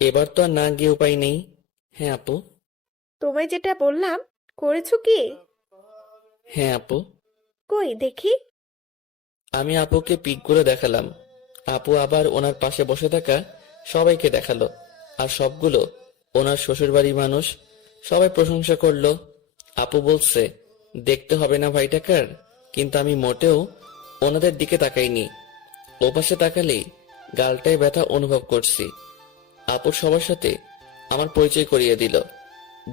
এবার তো আর না গিয়ে উপায় নেই। হ্যাঁ আপু। তোমায় যেটা বললাম করেছো কি? হ্যাঁ আপু। কই দেখি। আমি আপুকে পিকগুলো দেখালাম। আপু আবার ওনার পাশে বসে থাকা সবাইকে দেখালো। আর সবগুলো ওনার শ্বশুরবাড়ির মানুষ। সবাই প্রশংসা করলো। আপু বলছে দেখতে হবে না ভাইটাকার, কিন্তু আমি মোটেও ওনাদের দিকে তাকাইনি। ওপাশে তাকালেই গালটায় ব্যথা অনুভব করছি। আপুর সবার সাথে আমার পরিচয় করিয়ে দিল।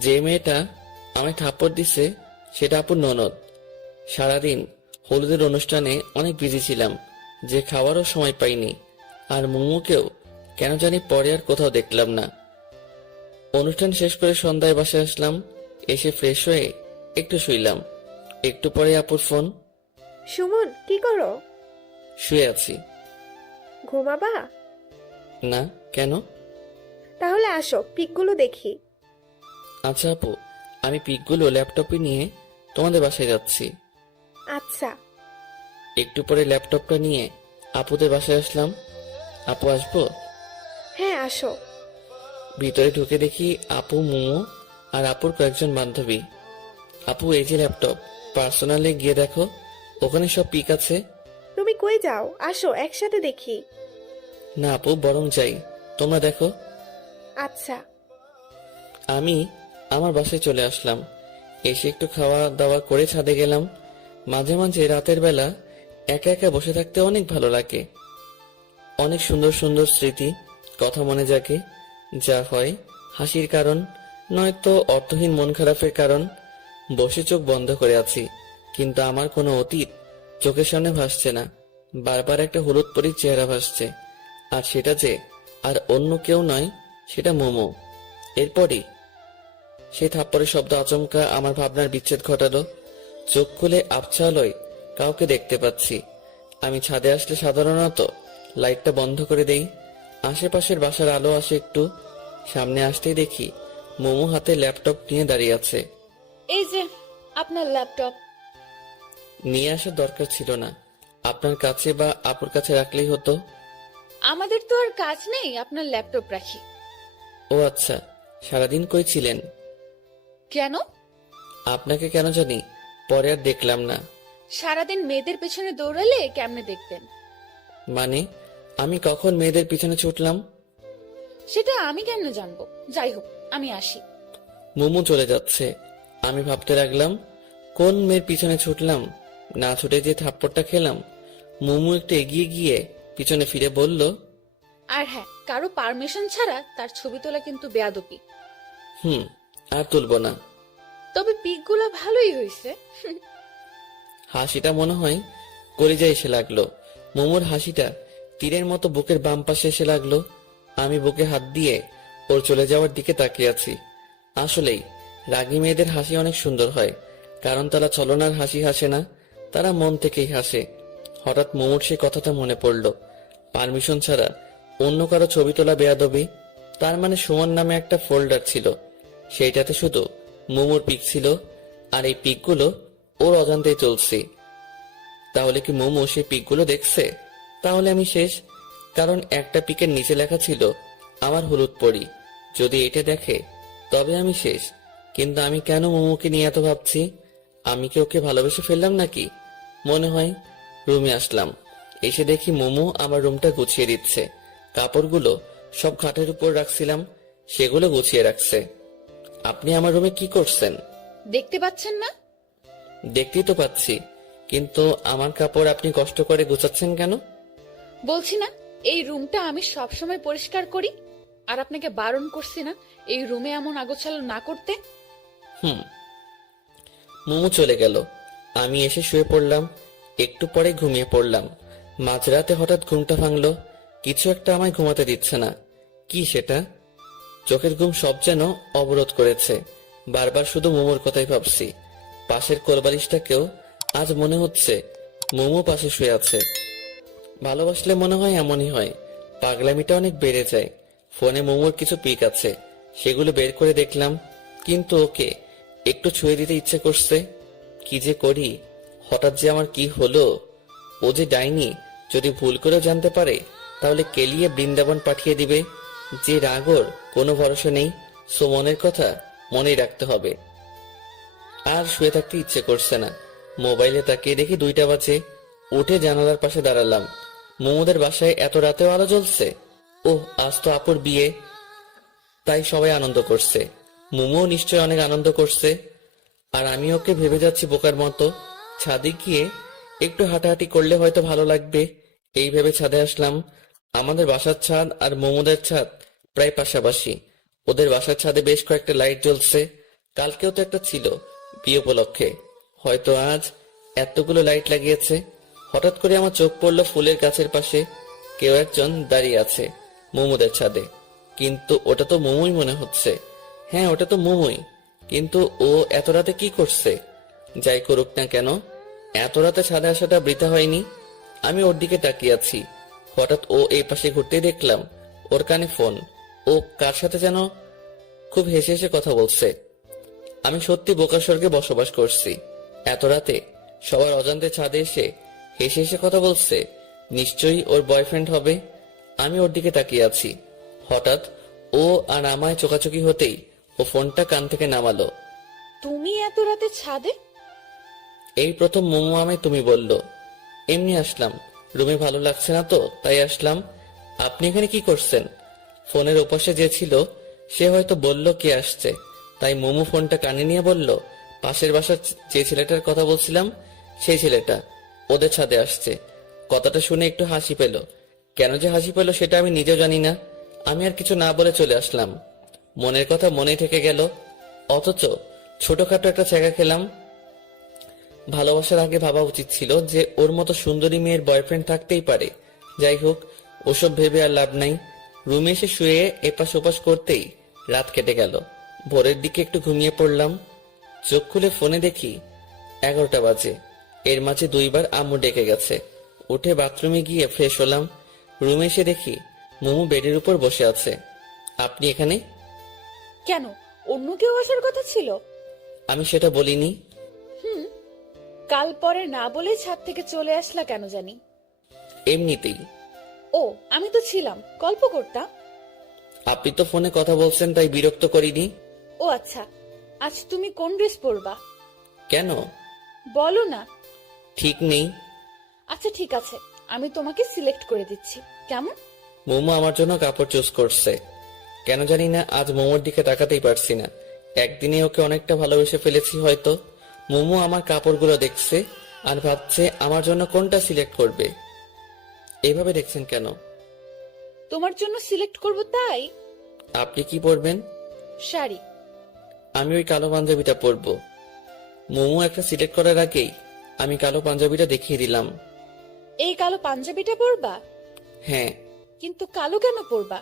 যে মেয়েটা আমায় থাপ্পড় দিছে সেটা আপুর ননদ। সারাদিন হলুদের অনুষ্ঠানে অনেক বিজি ছিলাম, যে খাওয়ারও সময় পাইনি। আর মুমুকেও কেন জানি পরে আর কোথাও দেখলাম না। অনুষ্ঠান শেষ করে সন্ধ্যায় বাসায় আসলাম। এসে ফ্রেশ হয়ে একটু শুইলাম। একটু পরে আপুর ফোন। সুমন কি করো? শুয়ে আছি। ঘুমাবা? না, কেন? তাহলে আসো পিকগুলো দেখি। আচ্ছা আপু, আমি পিকগুলো ল্যাপটপে নিয়ে তোমাদের বাসায় যাচ্ছি। আচ্ছা। একটু পরে ল্যাপটপটা নিয়ে আপুদের বাসায় আসলাম। আপু আসবো? হ্যাঁ আসো। ভিতরে ঢুকে দেখি আপু, মুমু আর আপুর কয়েকজন বান্ধবী। আপু এই যে ল্যাপটপ, পার্সোনালে গিয়ে দেখো, ওখানে সব পিক আছে। তুমি কই যাও? আসো একসাথে দেখি। না আপু, বরং যাই, তোমরা দেখো। আচ্ছা। আমি আমার বাসায় চলে আসলাম। এসে একটু খাওয়া দাওয়া করে ছাদে গেলাম। মাঝে মাঝে রাতের বেলা একা একা বসে থাকতে অনেক ভালো লাগে। অনেক সুন্দর সুন্দর স্মৃতি, কথা মনে জাগে। যা হয় হাসির কারণ, নয়তো অর্থহীন মন খারাপের কারণ। বসে চোখ বন্ধ করে আছি, কিন্তু আমার কোনো অতীত চোখের সামনে ভাসছে না। বারবার একটা হলুদ পরীর চেহারা ভাসছে, আর সেটা যে আর অন্য কেউ নয়, সেটা মোমো। এরপরই সেই থাপ্পড়ের শব্দ আচমকা আমার ভাবনার বিচ্ছেদ ঘটালো। চোখ খুলে আবছা আলোয় কাউকে দেখতে পাচ্ছি। আমি ছাদে আসলে সাধারণত লাইটটা বন্ধ করে দেই। আশেপাশের বাসার আলো আসে একটু। সামনে আসতেই দেখি মোমো হাতে ল্যাপটপ নিয়ে দাঁড়িয়ে আছে। এই যে আপনার ল্যাপটপ। নিয়ে আসার দরকার ছিল না, আপনার কাছে বা আপুর কাছে রাখলেই হতো। আমাদের তো আর কাজ নেই আপনার ল্যাপটপ রাখি। ও আচ্ছা, সারাদিন কই ছিলেন? কেন? আপনাকে কেন জানি পরে আর দেখলাম না। সারাদিন মেয়েদের পেছনে দৌড়ালে কেমনে দেখতেন? মানে আমি কখন মেয়েদের পিছনে ছুটলাম? সেটা আমি কেন জানবো? যাই হোক, আমি আসি। মোমো চলে যাচ্ছে। আমি ভাবতে লাগলাম কোন মেয়ের পিছনে ছুটলাম, না ছুটে যে থাপ্পড়টা খেলাম। মোমো একটু এগিয়ে গিয়ে পিছনে ফিরে বলল, আর হ্যাঁ, কারো পারমিশন ছাড়া তার ছবি তোলা কিন্তু বেয়াদবি। আর তুলবো না। তবে পিকগুলো ভালোই হয়েছে। হাসিটা মনে হয় কলিজায় এসে লাগলো। মোমোর হাসিটা তীরের মতো বুকের বাম পাশে এসে লাগলো। আমি বুকে হাত দিয়ে ওর চলে যাওয়ার দিকে তাকিয়ে আছি। আসলেই রাগী মেয়েদের হাসি অনেক সুন্দর হয়, কারণ তারা ছলনার হাসি হাসে না, তারা মন থেকেই হাসে। হঠাৎ মোমোর সেই কথাটা মনে পড়লো, পারমিশন ছাড়া অন্য কারো ছবি তোলা বেয়াদবি। তার মানে সুমন নামে একটা ফোল্ডার ছিল, সেইটাতে শুধু মোমোর পিক ছিল, আর এই পিকগুলো ওর অজান্তেই চলছে। তাহলে কি মোমো সেই পিকগুলো দেখছে? তাহলে আমি শেষ, কারণ একটা পিকের নিচে লেখা ছিল আমার হলুদ পরি। যদি এটা দেখে তবে আমি শেষ। কিন্তু আমি কেন মোমোকে নিয়ে এত ভাবছি? আমি কি ওকে ভালোবেসে ফেললাম নাকি? মনে হয়। রুমে আসলাম, এসে দেখি মোমো আমার রুমটা গুছিয়ে দিচ্ছে। কাপড়গুলো সব খাটের উপর রাখছিলাম, সেগুলো গুছিয়ে রাখছে। আপনি আমার রুমে কি করছেন? দেখতে পাচ্ছেন না? দেখতেই তো পাচ্ছি, কিন্তু আমার কাপড় আপনি কষ্ট করে গুছাচ্ছেন কেন? বলছি না এই রুমটা আমি সবসময় পরিষ্কার করি, আর আপনাকে বারণ করছি না এই রুমে এমন আগোছালো না করতে। হুম। মোমো চলে গেল। আমি এসে শুয়ে পড়লাম। একটু পরে ঘুমিয়ে পড়লাম। মাঝরাতে হঠাৎ ঘুমটা ভাঙলো। কিছু একটা আমায় ঘুমাতে দিচ্ছে না। কি সেটা? চোখের ঘুম সব যেন অবরোধ করেছে। বারবার শুধু মোমোর কথাই ভাবছি। পাশের কোলবালিশটাকেও আজ মনে হচ্ছে মোমো পাশে শুয়ে আছে। ভালোবাসলে মনে হয় এমনই হয়, পাগলামিটা অনেক বেড়ে যায়। ফোনে মোমোর কিছু পিক আছে, সেগুলো বের করে দেখলাম, কিন্তু ওকে একটু ছুঁয়ে দিতে ইচ্ছে করছে। কি যে করি, হঠাৎ যে আমার কি হলো? ও যে ডাইনি, যদি ভুল করেও জানতে পারে তাহলে কেলিয়ে বৃন্দাবন পাঠিয়ে দিবে। যে রাগর কোনো ভরসা নেই, সো মনের কথা মনেই রাখতে হবে। আর শুয়ে থাকতে ইচ্ছে করছে না। মোবাইলে তাকিয়ে দেখি 2টা বাজে। উঠে জানালার পাশে দাঁড়ালাম। মোমোদের বাসায় এত রাতেও আলো জ্বলছে। ওহ, আজ তো আপুর বিয়ে, তাই সবাই আনন্দ করছে। মোমো নিশ্চয় অনেক আনন্দ করছে। আর আমি ওকে ভেবে যাচ্ছি বোকার মতো, ছাদে গিয়ে একটু হাঁটাহাঁটি করলে হয়তো ভালো লাগবে। এই ভেবে ছাদে আসলাম। আমাদের বাসার ছাদ আর মোমোদের ছাদ প্রায় পাশাপাশি। ওদের বাসার ছাদে বেশ কয়েকটা লাইট জ্বলছে। কালকেও তো একটা ছিল, বিয়ে উপলক্ষে। হয়তো আজ এতগুলো লাইট লাগিয়েছে। হঠাৎ করে আমার চোখ পড়লো ফুলের গাছের পাশে কেউ একজন দাঁড়িয়ে আছে মোমোদের ছাদে। কিন্তু ওটা তো মোমোই মনে হচ্ছে। হ্যাঁ, ওটা তো মোমোই। কিন্তু ও এত রাতে কি করছে? যাই করুক না কেন, এত রাতে ছাদে আসাটা বৃথা হয়নি। আমি ওর দিকে তাকিয়ে আছি। হঠাৎ ও এই পাশে ঘুরতেই দেখলাম ওর কানে ফোন। ও কার সাথে যেন খুব হেসে হেসে কথা বলছে। আমি সত্যি বোকার স্বর্গে বসবাস করছি। এত রাতে সবার অজান্তে ছাদে এসে হেসে হেসে কথা বলছে। নিশ্চয়ই ওর বয়ফ্রেন্ড হবে। আমি ওর দিকে তাকিয়ে আছি। হঠাৎ ও আর আমায় চোকাচোকি হতেই ও ফোনটা কান থেকে নামালো। তুমি এত রাতে ছাদে? এই প্রথম মোমো আমায় তুমি বলল। এমনি আসলাম, রুমে ভালো লাগছে না তো তাই আসলাম। আপনি এখানে কি করছেন? ফোনের ওপাশে যে ছিল সে হয়তো বলল কে আসছে, তাই মোমো ফোনটা কানে নিয়ে বলল, পাশের বাসার যে ছেলেটার কথা বলছিলাম সেই ছেলেটা ওদের ছাদে আসছে। কথাটা শুনে একটু হাসি পেল। কেন যে হাসি পেল সেটা আমি নিজেও জানি না। আমি আর কিছু না বলে চলে আসলাম। মনের কথা মনেই থেকে গেল, অথচ ছোটখাটো একটা ছ্যাঁকা খেলাম। ভালোবাসার আগে ভাবা উচিত ছিল যে ওর মতো সুন্দরী মেয়ের বয়ফ্রেন্ড থাকতেই পারে। যাই হোক, ওসব ভেবে আর লাভ নাই। রুমে এসে শুয়ে এপাশ ওপাশ করতেই রাত কেটে গেল। ভোরের দিকে একটু ঘুমিয়ে পড়লাম। চোখ খুলে ফোনে দেখি 11টা বাজে। এর মাঝে 2বার আম্মু ডেকে গেছে। উঠে বাথরুমে গিয়ে ফ্রেশ হলাম। রুমে এসে দেখি মোমো বেডের উপর বসে আছে। আপনি এখানে? কেন, অন্য কেউ আসার কথা ছিল? আমি সেটা বলিনি। কাল পরে না বলে ছাদ থেকে চলে আসলা কেন জানি? এমনিতেই। ও, আমি তো ছিলাম, গল্প করতাম। আপনি তো ফোনে কথা বলছেন তাই বিরক্ত করিনি। ও আচ্ছা, আজ তুমি কোন ড্রেস পরবা? কেন? বলো না। ঠিক নেই। আচ্ছা ঠিক আছে, আমি তোমাকে সিলেক্ট করে দিচ্ছি, কেমন? মোমো আমার জন্য কাপড় চুজ করছে। কেন জানি না আজ মোমোর দিকে তাকাতেই পারছি না। একদিনে ওকে অনেকটা ভালোবেসে ফেলেছি হয়তো। মোমো আমার কাপড়গুলো দেখছে আর ভাবছে আমার জন্য কোনটা সিলেক্ট করবে। এভাবে দেখছেন কেন? তোমার জন্য সিলেক্ট করব তাই। আপনি কি পরবেন? শাড়ি। আমি ওই কালো পাঞ্জাবিটা পরবো। মোমো একটা সিলেক্ট করার আগেই আমি কালো পাঞ্জাবিটা দেখিয়ে দিলাম। এই কালো পাঞ্জাবিটা পরবা? হ্যাঁ। কিন্তু কালো কেন পরবা?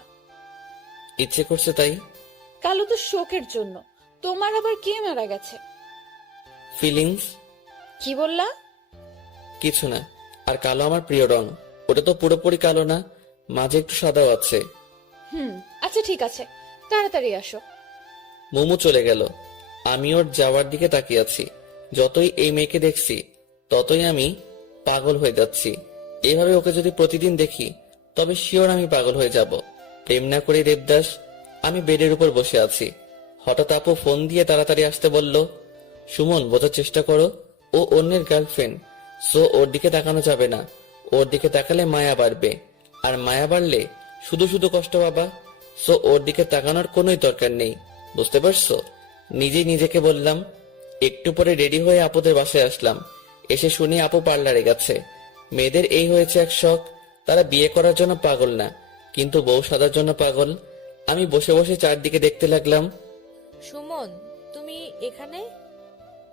ইচ্ছে করছে তাই। কালো তো শোকের জন্য। তোমার আবার কে মারা গেছে? ফিলিংস। কি বললা? কিছু না। আর কালো আমার প্রিয় রং। ওটা তো পুরোপুরি কালো না, মাঝে একটু সাদাও আছে। আচ্ছা ঠিক আছে, তাড়াতাড়ি আসো। মোমো চলে গেল। আমি ওর যাওয়ার দিকে তাকিয়ে আছি। যতই এই মেয়েকে দেখছি ততই আমি পাগল হয়ে যাচ্ছি। এভাবে ওকে যদি প্রতিদিন দেখি তবে শিওর আমি পাগল হয়ে যাব। প্রেম না করে দেবদাস। আমি বেডের উপর বসে আছি। হঠাৎ আপু ফোন দিয়ে তাড়াতাড়ি আসতে বলল। সুমন, বোঝার চেষ্টা করো, ও অন্যের গার্লফ্রেন্ড। সো ওর দিকে তাকানো যাবে না। ওর দিকে তাকালে মায়া বাড়বে, আর মায়া বাড়লে শুধু শুধু কষ্ট পাবা। সো ওর দিকে তাকানোর কোনোই দরকার নেই, বুঝতে পারছো? নিজেই নিজেকে বললাম। একটু পরে রেডি হয়ে আপুদের বাসায় আসলাম। এসে শুনি আপু পার্লারে গেছে। মেয়েদের এই হয়েছে এক শখ, তারা বিয়ে করার জন্য পাগল না, কিন্তু বউ সাজার জন্য পাগল। আমি বসে বসে চারদিকে দেখতে লাগলাম। সুমন, তুমি এখানে?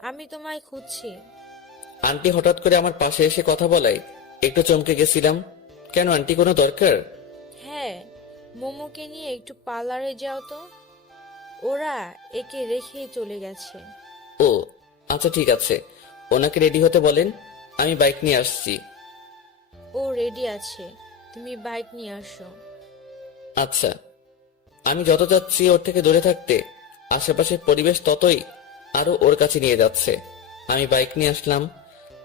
আমি তোমায় খুঁজছি। আন্টি হঠাৎ করে আমার পাশে এসে কথা বলায় একটু চমকে গেছিলাম। কেন আন্টি, কোনো দরকার? হ্যাঁ, মোমোকে নিয়ে একটু পার্লারে যাও তো। ওরা একে রেখেই চলে গেছে। ও আচ্ছা ঠিক আছে, ওনাকে রেডি হতে বলেন, আমি বাইক নিয়ে আসছি। ও রেডি আছে, তুমি বাইক নিয়ে আসো। আচ্ছা। আমি যত যাচ্ছি ওর থেকে দূরে থাকতে, আশেপাশের পরিবেশ ততই আরো ওর কাছে নিয়ে যাচ্ছে। আমি বাইক নিয়ে আসলাম।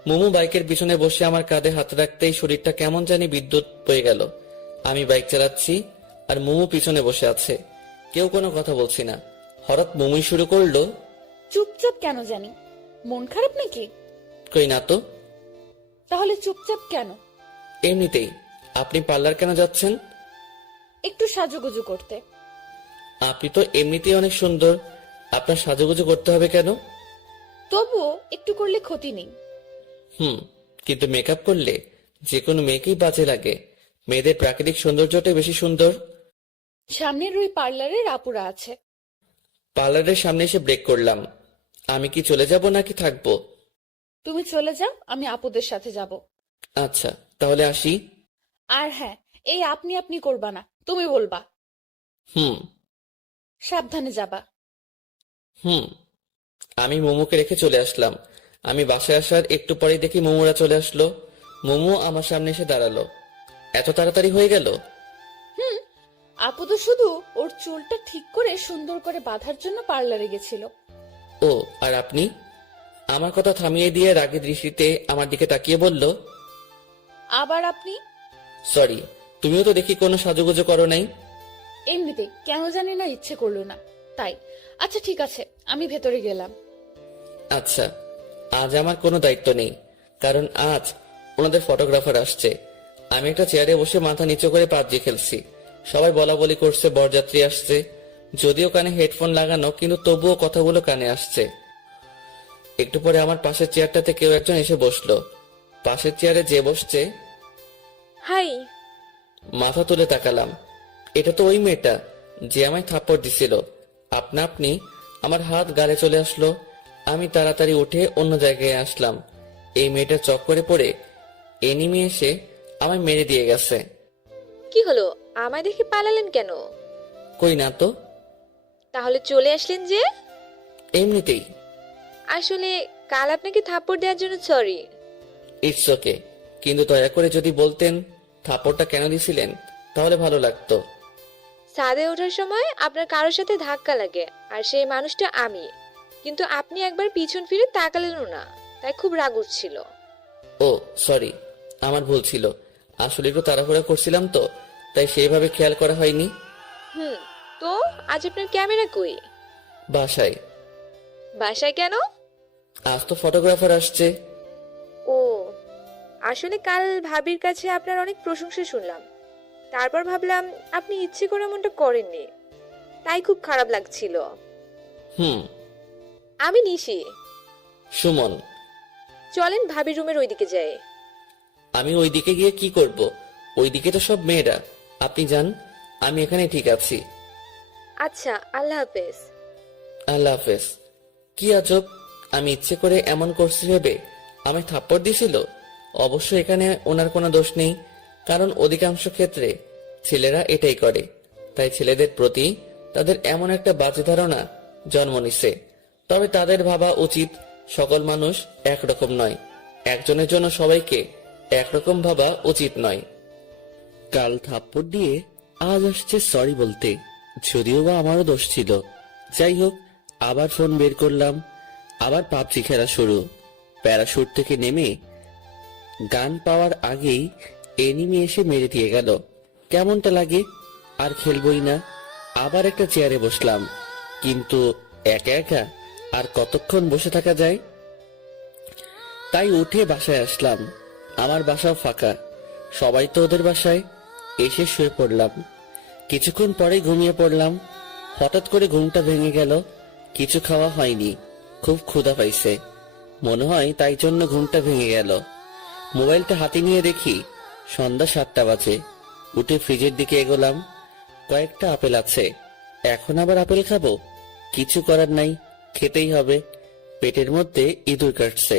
মোমো বাইকের পিছনে বসে আমার কাঁধে হাত রাখতেই শরীরটা কেমন জানি বিদ্যুৎ বয়ে গেল। আমি বাইক চালাচ্ছি আর মোমো পিছনে বসে আছে, কেউ কোনো কথা বলছি না। হঠাৎ মোমোই শুরু করলো। চুপচাপ কেন জানি? মন খারাপ নাকি? কই না তো। তাহলে চুপচাপ কেন? এমনিতেই। আপনি পার্লার কেন যাচ্ছেন? একটু সাজুগুজু করতে। আপনি তো এমনিতেই অনেক সুন্দর, আপনার সাজুগুজু করতে হবে কেন? তবুও একটু করলে ক্ষতি নেই। কিন্তু মেকআপ করলে যে কোনো মেয়েকেই বাজে লাগে। মেয়েদের প্রাকৃতিক সৌন্দর্যটাই বেশি সুন্দর। সামনের ওই পার্লারের আপুরা আছে। পার্লারের সামনে এসে ব্রেক করলাম। আমি কি চলে যাব নাকি থাকবো? তুমি চলে যাও, আমি আপুদের সাথে যাব। আচ্ছা তাহলে আসি। আর হ্যাঁ, এই আপনি আপনি করবা না, তুমি বলবা। হুম সাবধানে যাবা। হুম আমি মোমোকে রেখে চলে আসলাম। আমি বাসায় আসার একটু পরেই দেখি মোমোরা চলে আসলো। মোমো আমার সামনে এসে দাঁড়ালো। এত তাড়াতাড়ি হয়ে গেল? আপু তো শুধু ওর চুলটা ঠিক করে সুন্দর করে বাঁধার জন্য পার্লারে গেছিল। ও আর আপনি? আমার কথা থামিয়ে দিয়ে রাগী দৃষ্টিতে আমার দিকে তাকিয়ে বলল, আবার আপনি? সরি, তুমিও তো দেখি কোনো সাজুগুজু করো নাই। এমনিতে কেন জানি না ইচ্ছে করলো না, তাই। আচ্ছা ঠিক আছে, আমি ভেতরে গেলাম। আচ্ছা, আজ আমার কোনো দায়িত্ব নেই, কারণ আজ ওনাদের ফটোগ্রাফার আসছে। আমি একটা চেয়ারে বসে মাথা নিচু করে পাবজি খেলছি। সবাই বলা বলি করছে বরযাত্রী আসছে। যদিও কানে হেডফোন লাগানো, কিন্তু তবুও কথাগুলো কানে আসছে। একটু পরে আমার পাশের চেয়ারটাতে কেউ একজন এসে বসলো। পাশের চেয়ারে যে বসছে, হাই। মাথা তুলে তাকালাম। এটা তো ওই মেয়েটা যে আমায় থাপ্পড় দিছিল। আপনা আপনি আমার হাত গালে চলে আসলো। আমি তাড়াতাড়ি উঠে অন্য জায়গায় আসলাম। এই মেয়েটা চক্করে পড়ে এনিমি এসে আমায় মেরে দিয়ে গেছে। কি হলো, আমায় দেখে পালালেন কেন? কই না তো। তাহলে চলে আসলেন যে? এমনিতেই। আসলে কাল আপনাকে থাপ্পড় দেওয়ার জন্য সরি। ইটস ওকে, কিন্তু দয়া করে যদি বলতেন থাপ্পড়টা কেন দিছিলেন তাহলে ভালো লাগতো। ছাদে ওঠার সময় আপনার কারোর সাথে ধাক্কা লাগে, আর সেই মানুষটা আমি। কিন্তু আপনি একবার পিছন ফিরে তাকালেনও না, তাই খুব রাগ উঠছিল। ও সরি, আমার ভুল ছিল। আসলে একটু তাড়াহুড়া করছিলাম তো, তাই সেইভাবে খেয়াল করা হয়নি। তো আজ আপনার ক্যামেরা কই? বাসায়। বাসায় কেন? আজ তো ফটোগ্রাফার আসছে। ও, আসলে কাল ভাবির কাছে আপনার অনেক প্রশংসা শুনলাম। তারপর ভাবলাম আপনি ইচ্ছে করে এমনটা করেননি, তাই খুব খারাপ লাগছিল। হুম আমি নিশি। সুমন। চলেন ভাবির রুমের ওইদিকে যাই। আমি ওইদিকে গিয়ে কি করব? ওইদিকে তো সব মেয়েরা। আপনি যান, আমি এখানে ঠিক আছি। আচ্ছা, আল্লাহ হাফেজ। আল্লাহ হাফেজ। কি আজব, আমি ইচ্ছে করে এমন করছি ভেবে আমায় থাপ্পড় দিছিল। অবশ্য এখানে ওনার কোনো দোষ নেই, কারণ অধিকাংশ ক্ষেত্রে ছেলেরা এটাই করে। তাই ছেলেদের প্রতি তাদের এমন একটা বাজে ধারণা জন্ম নিছে। তবে তাদের ভাবা উচিত সকল মানুষ একরকম নয়, একজনের জন্য সবাইকে একরকম ভাবা উচিত নয়। কাল থাপ্পড় দিয়ে আজ আসছে সরি বলতে, যদিও বা আমারও দোষ ছিল। যাই হোক, আবার ফোন বের করলাম। আবার পাবজি খেলা শুরু। প্যারাশুট থেকে নেমে গান পাওয়ার আগেই এনিমি এসে মেরে দিয়ে গেল। কেমনটা লাগে? আর খেলবই না। আবার একটা চেয়ারে বসলাম, কিন্তু একা একা আর কতক্ষণ বসে থাকা যায়? তাই উঠে বাসায় আসলাম। আমার বাসাও ফাঁকা, সবাই তো ওদের বাসায়। এসে শুয়ে পড়লাম। কিছুক্ষণ পরে ঘুমিয়ে পড়লাম। হঠাৎ করে ঘুমটা ভেঙে গেল। কিছু খাওয়া হয়নি, খুব ক্ষুধা পাইছে, মনে হয় তাই জন্য ঘুমটা ভেঙে গেল। মোবাইলটা হাতে নিয়ে দেখি সন্ধ্যা 7টা বাজে। উঠে ফ্রিজের দিকে এগোলাম। কয়েকটা আপেল আছে, এখন আবার আপেল খাবো? কিছু করার নাই, খেতেই হবে। পেটের মধ্যে ইঁদুর কাটছে।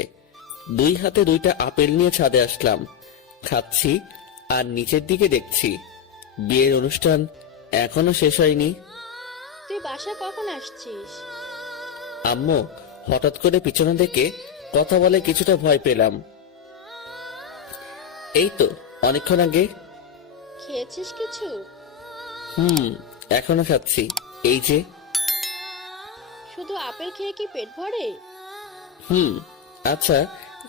2 হাতে 2টা আপেল নিয়ে ছাদে আসলাম। খাচ্ছি আর নিচের দিকে দেখছি বিয়ের অনুষ্ঠান এখনো শেষ হয়নি। তুই বাসায় কখন আসছিস? আম্মু হঠাৎ করে পিছনে দেখে কথা বলে কিছুটা ভয় পেলাম। এই তো অনেকক্ষণ আগে। খেয়েছিস কিছু? এখনো খাচ্ছি, এই যে। শুধু আপেল খেয়ে কি পেট ভরে? আচ্ছা,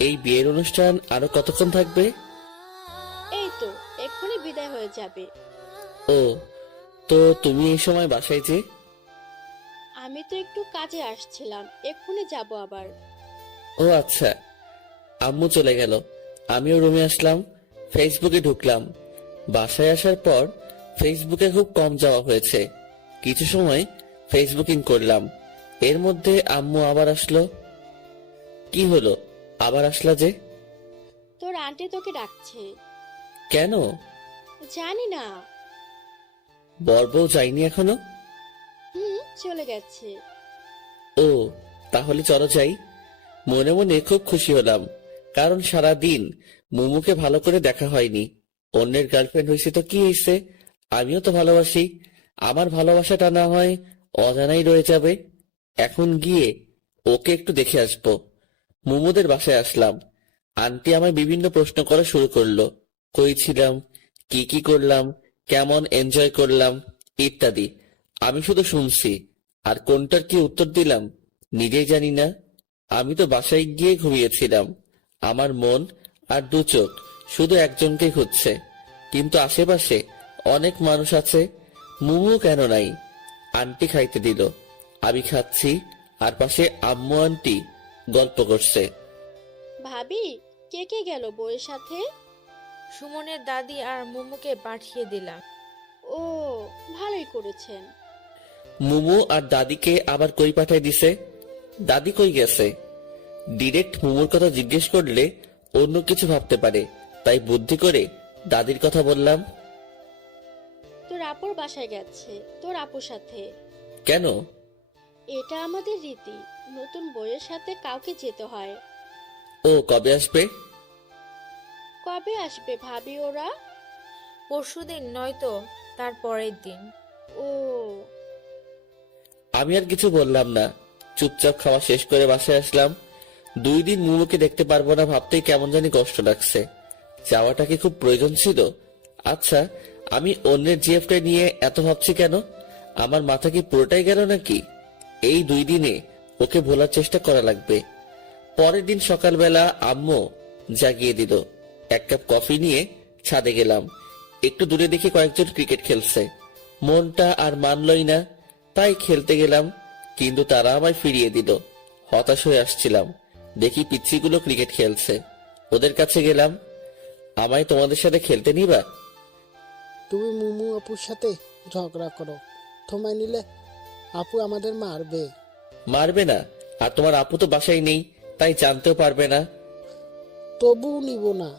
এই বিয়ের অনুষ্ঠান আরো কতক্ষণ থাকবে? এই তো এক্ষুনি বিদায় হয়ে যাবে। ও, তো তুমি এই সময় বাসায় যে? আমি তো একটু কাজে আসছিলাম, এক্ষুনি যাব আবার। ও আচ্ছা। আম্মু চলে গেল, আমিও রুমে আসলাম। ফেসবুকে ঢুকলাম। বাসায় আসার পর ফেসবুকে খুব কম যাওয়া হয়েছে। কিছু সময় ফেসবুকিং করলাম। এর মধ্যে আম্মু আবার আসলো। কি হলো, আবার আসলা যে? তোর আন্টি তোকে ডাকছে। কেন? জানি না। বর বউ যায়নি এখনো? চলে গেছে। ও, তাহলে চলো যাই। মনে মনে খুব খুশি হলাম, কারণ সারা দিন মুমুকে ভালো করে দেখা হয়নি। অন্যের গার্লফ্রেন্ড হয়েছে তো কি হয়েছে, আমিও তো ভালোবাসি। আমার ভালোবাসাটা না হয় অজানাই রয়ে যাবে। এখন গিয়ে ওকে একটু দেখে আসবো। মুমুদের বাসায় আসলাম। আন্টি আমায় বিভিন্ন প্রশ্ন করা শুরু করলো। কই ছিলাম, কি কি করলাম, কেমন এনজয় করলাম ইত্যাদি। আমি শুধু শুনছি, আর কোনটার কি উত্তর দিলাম নিজেই জানি না। আমি তো বাসায় গিয়ে ঘুমিয়েছিলাম। আমার মন আর 2 চোখ শুধু একজনকে খুঁজছে, কিন্তু আশেপাশে অনেক মানুষ আছে। মুমু কেন নাই? আন্টি খাইতে দিল, আমি খাচ্ছি, আর পাশে আম্মু আন্টি গল্প করছে। ভাবি, কে কে গেল বউয়ের সাথে? সুমনের দাদি আর মোমোকে পাঠিয়ে দিলাম। ও, ভালোই করেছেন। মুমু আর দাদিকে আবার কই পাঠাই দিছে? দাদি কই গেছে? ডিরেক্ট মুমুর কথা জিজ্ঞেস করলে অন্য কিছু ভাবতে পারে, তাই বুদ্ধি করে দাদির কথা বললাম। তোর আপুর বাসায় গেছে, তোর আপুর সাথে। কেন? এটা আমাদের রীতি, নতুন বউয়ের সাথে কাউকে যেতে হয়। ও কবে আসবে? কবে আসবে ভাবি ওরা? পরশুদিন নয়তো তার পরের দিন। ও, আমি আর কিছু বললাম না, চুপচাপ খাওয়া শেষ করে বাসায় আসলাম। 2 দিন মুমুকে দেখতে পারবো না ভাবতেই কেমন জানি কষ্ট লাগছে। যাওয়াটা কি খুব প্রয়োজন ছিল? আচ্ছা, আমি অন্যের জিএফটা নিয়ে এত ভাবছি কেন? আমার মাথা কি পুরোটাই গেল নাকি? এই 2 দিনে ওকে ভোলার চেষ্টা করা লাগবে। পরের দিন সকালবেলা আম্মু জাগিয়ে দিল। 1 কাপ কফি নিয়ে ছাদে গেলাম। একটু দূরে দেখি কয়েকজন ক্রিকেট খেলছে। মনটা আর মানলই না, তাই খেলতে গেলাম, কিন্তু তারা আমায় ফিরিয়ে দিল। হতাশ হয়ে আসছিলাম, দেখি পিচ্ছিগুলো ক্রিকেট খেলছে। ওদের কাছে গেলাম। আমায় তোমাদের সাথে খেলতে নিবা? তুমি মুমু আপুর সাথে ঝগড়া করো, তোমায় নিলে আপু আমাদের মারবে। মারবে না, আর তোমার আপু তো বাসায় নেই, তাই জানতেও পারবে না। তবুও নিব না।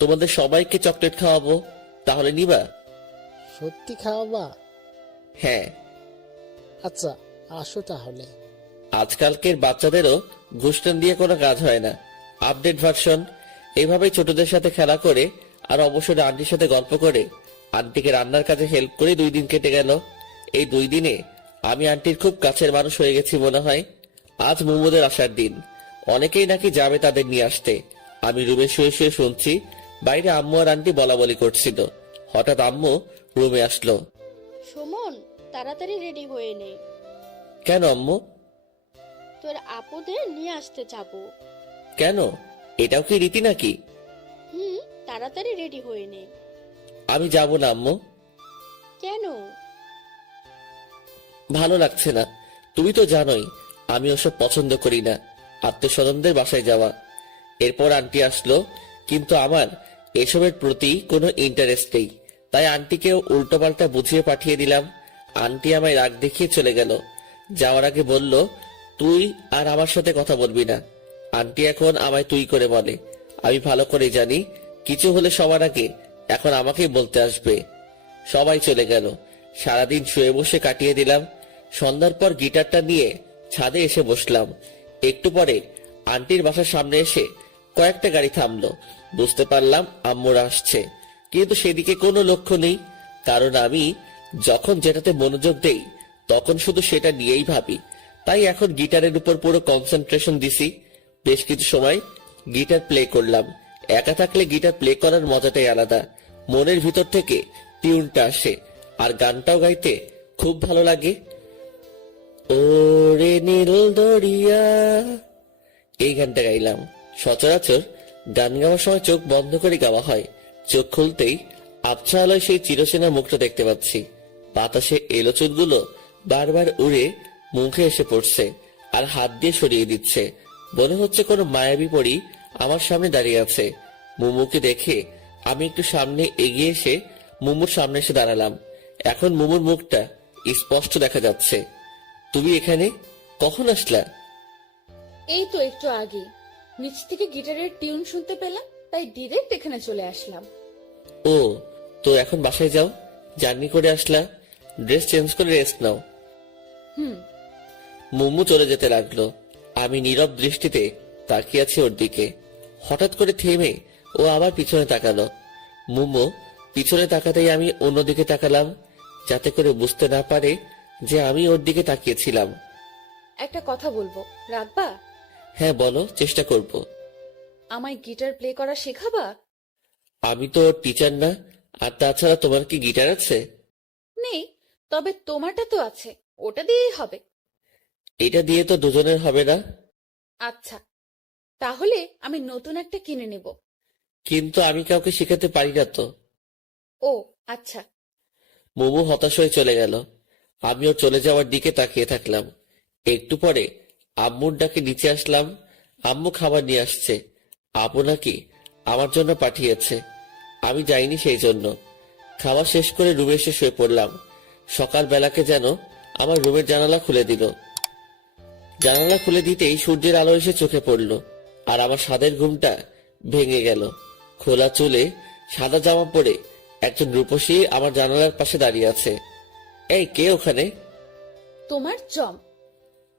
তোমাদের সবাইকে চকলেট খাওয়াবো, তাহলে নিবা? সত্যি খাওয়াবা? হ্যাঁ। আচ্ছা, আসো তাহলে। আজকালকের বাচ্চাদেরও ঘুষটান দিয়ে কোনো কাজ হয় না, আপডেট ভার্সন। এইভাবেই ছোটদের সাথে খেলা করে আর অবসরে আন্টির সাথে গল্প করে আন্টিকে রান্নার কাজে হেল্প করে 2 দিন কেটে গেল। এই 2 দিনে আমি আন্টির খুব কাছের মানুষ হয়ে গেছি মনে হয়। আজ মোমোদের আসার দিন, অনেকেই নাকি যাবে তাদের নিয়ে আসতে। আমি রুমে শুয়ে শুয়ে শুনছি বাইরে আম্মু আর আন্টি বলা বলি করছিল। হঠাৎ আম্মু রুমে আসলো। সুমন, তাড়াতাড়ি রেডি হয়ে নে। কেন আম্মু? তোর আপুদের নিয়ে আসতে যাব। কেন? এটাও কি রীতি নাকি? তাড়াতাড়ি রেডি হয়ে নে। আমি যাব না আম্মু। কেন? ভালো লাগছে না, তুমি তো জানোই আমি ওসব পছন্দ করি না, আত্মীয়স্বজনদের বাসায় যাওয়া। এরপর আন্টি আসলো, কিন্তু আমার এসবের প্রতি কোনো ইন্টারেস্ট নেই, তাই আন্টিকেও উল্টোপাল্টা বুঝিয়ে পাঠিয়ে দিলাম। আন্টি আমায় রাগ দেখিয়ে চলে গেল। যাওয়ার আগে বলল, তুই আর আমার সাথে কথা বলবি না। আন্টি এখন আমায় তুই করে বলে। আমি ভালো করে জানি কিছু হলে সবার আগে এখন আমাকেই বলতে আসবে। সবাই চলে গেল। সারাদিন শুয়ে বসে কাটিয়ে দিলাম। সন্ধ্যার পর গিটারটা নিয়ে ছাদে এসে বসলাম। একটু পরে আন্টির বাসার সামনে এসে কয়েকটা গাড়ি থামলো। বুঝতে পারলাম আম্মুরা আসছে, কিন্তু সেদিকে কোনো লক্ষ্য নেই। কারণ আমি যখন যেটাতে মনোযোগ দেই তখন শুধু সেটা নিয়েই ভাবি। তাই এখন গিটারের উপর পুরো কনসেন্ট্রেশন দিছি। বেশ কিছু সময় গিটার প্লে করলাম। একা থাকলে গিটার প্লে করার মজাটাই আলাদা। মনের ভিতর থেকে টিউনটা আসে আর গানটাও গাইতে খুব ভালো লাগে। ওরে নীল দরিয়া, এই গানটা গাইলাম। সচরাচর গান গাওয়ার সময় চোখ বন্ধ করে গাওয়া হয়। চোখ খুলতেই আবছা আলোয় সেই চিরচেনা মুখটা দেখতে পাচ্ছি। বাতাসে এলো চুলগুলো বারবার উড়ে মুখে এসে পড়ছে আর হাত দিয়ে সরিয়ে দিচ্ছে। মনে হচ্ছে কোনো মায়াবী পরী আমার সামনে দাঁড়িয়ে আছে। মুমুকে দেখে আমি একটু সামনে এগিয়ে এসে মুমুর সামনে এসে দাঁড়ালাম। এখন মুমুর মুখটা স্পষ্ট দেখা যাচ্ছে। তুমি এখানে কখন আসলা? এই তো একটু আগে নিচ থেকে গিটারের টিউন শুনতে পেলাম, তাই ডিরেক্ট এখানে চলে আসলাম। ও, তো এখন বাসায় যাও। জার্নি করে আসলা, ড্রেস চেঞ্জ করে রেস্ট নাও। হুম। মুম্মু চলে যেতে লাগলো। আমি নীরব দৃষ্টিতে তাকিয়ে আছি ওর দিকে। হঠাৎ করে থেমে ও আবার পিছনে তাকালো। মুম্মু পিছনে তাকাতেই আমি অন্যদিকে তাকালাম, যাতে করে বুঝতে না পারে যে আমি ওর দিকে তাকিয়েছিলাম। একটা কথা বলবো, রাখবা? হ্যাঁ বলো, চেষ্টা করব। আমায় গিটার প্লে করা শেখাবা? আমি তো টিচার না, আর তাছাড়া তোমার কি গিটার আছে? নেই, তবে তোমারটা তো আছে, ওটা দিয়েই হবে। এটা দিয়ে তো দুজনের হবে না। আচ্ছা, তাহলে আমি নতুন একটা কিনে নেব। কিন্তু আমি কাউকে শেখাতে পারি না তো। ও আচ্ছা। মুমু হতাশ হয়ে চলে গেল। আমি ওর চলে যাওয়ার দিকে তাকিয়ে থাকলাম। একটু পরে আম্মুর ডাকে নিচে আসলাম। আম্মু খাবার নিয়ে আসছে। আপু নাকি আমার জন্য পাঠিয়েছে। আমি যাইনি সেই জন্য। খাওয়া শেষ করে রুমে এসে শুয়ে পড়লাম। সকাল বেলাকে যেন আমার রুমের জানালা খুলে দিল। জানালা খুলে দিতেই সূর্যের আলো এসে চোখে পড়ল, আর আমার সাদের ঘুমটা ভেঙে গেল। খোলা চুলে সাদা জামা পরে একজন রূপসী আমার জানালার পাশে দাঁড়িয়ে আছে। এই, কে ওখানে? তোমার জম।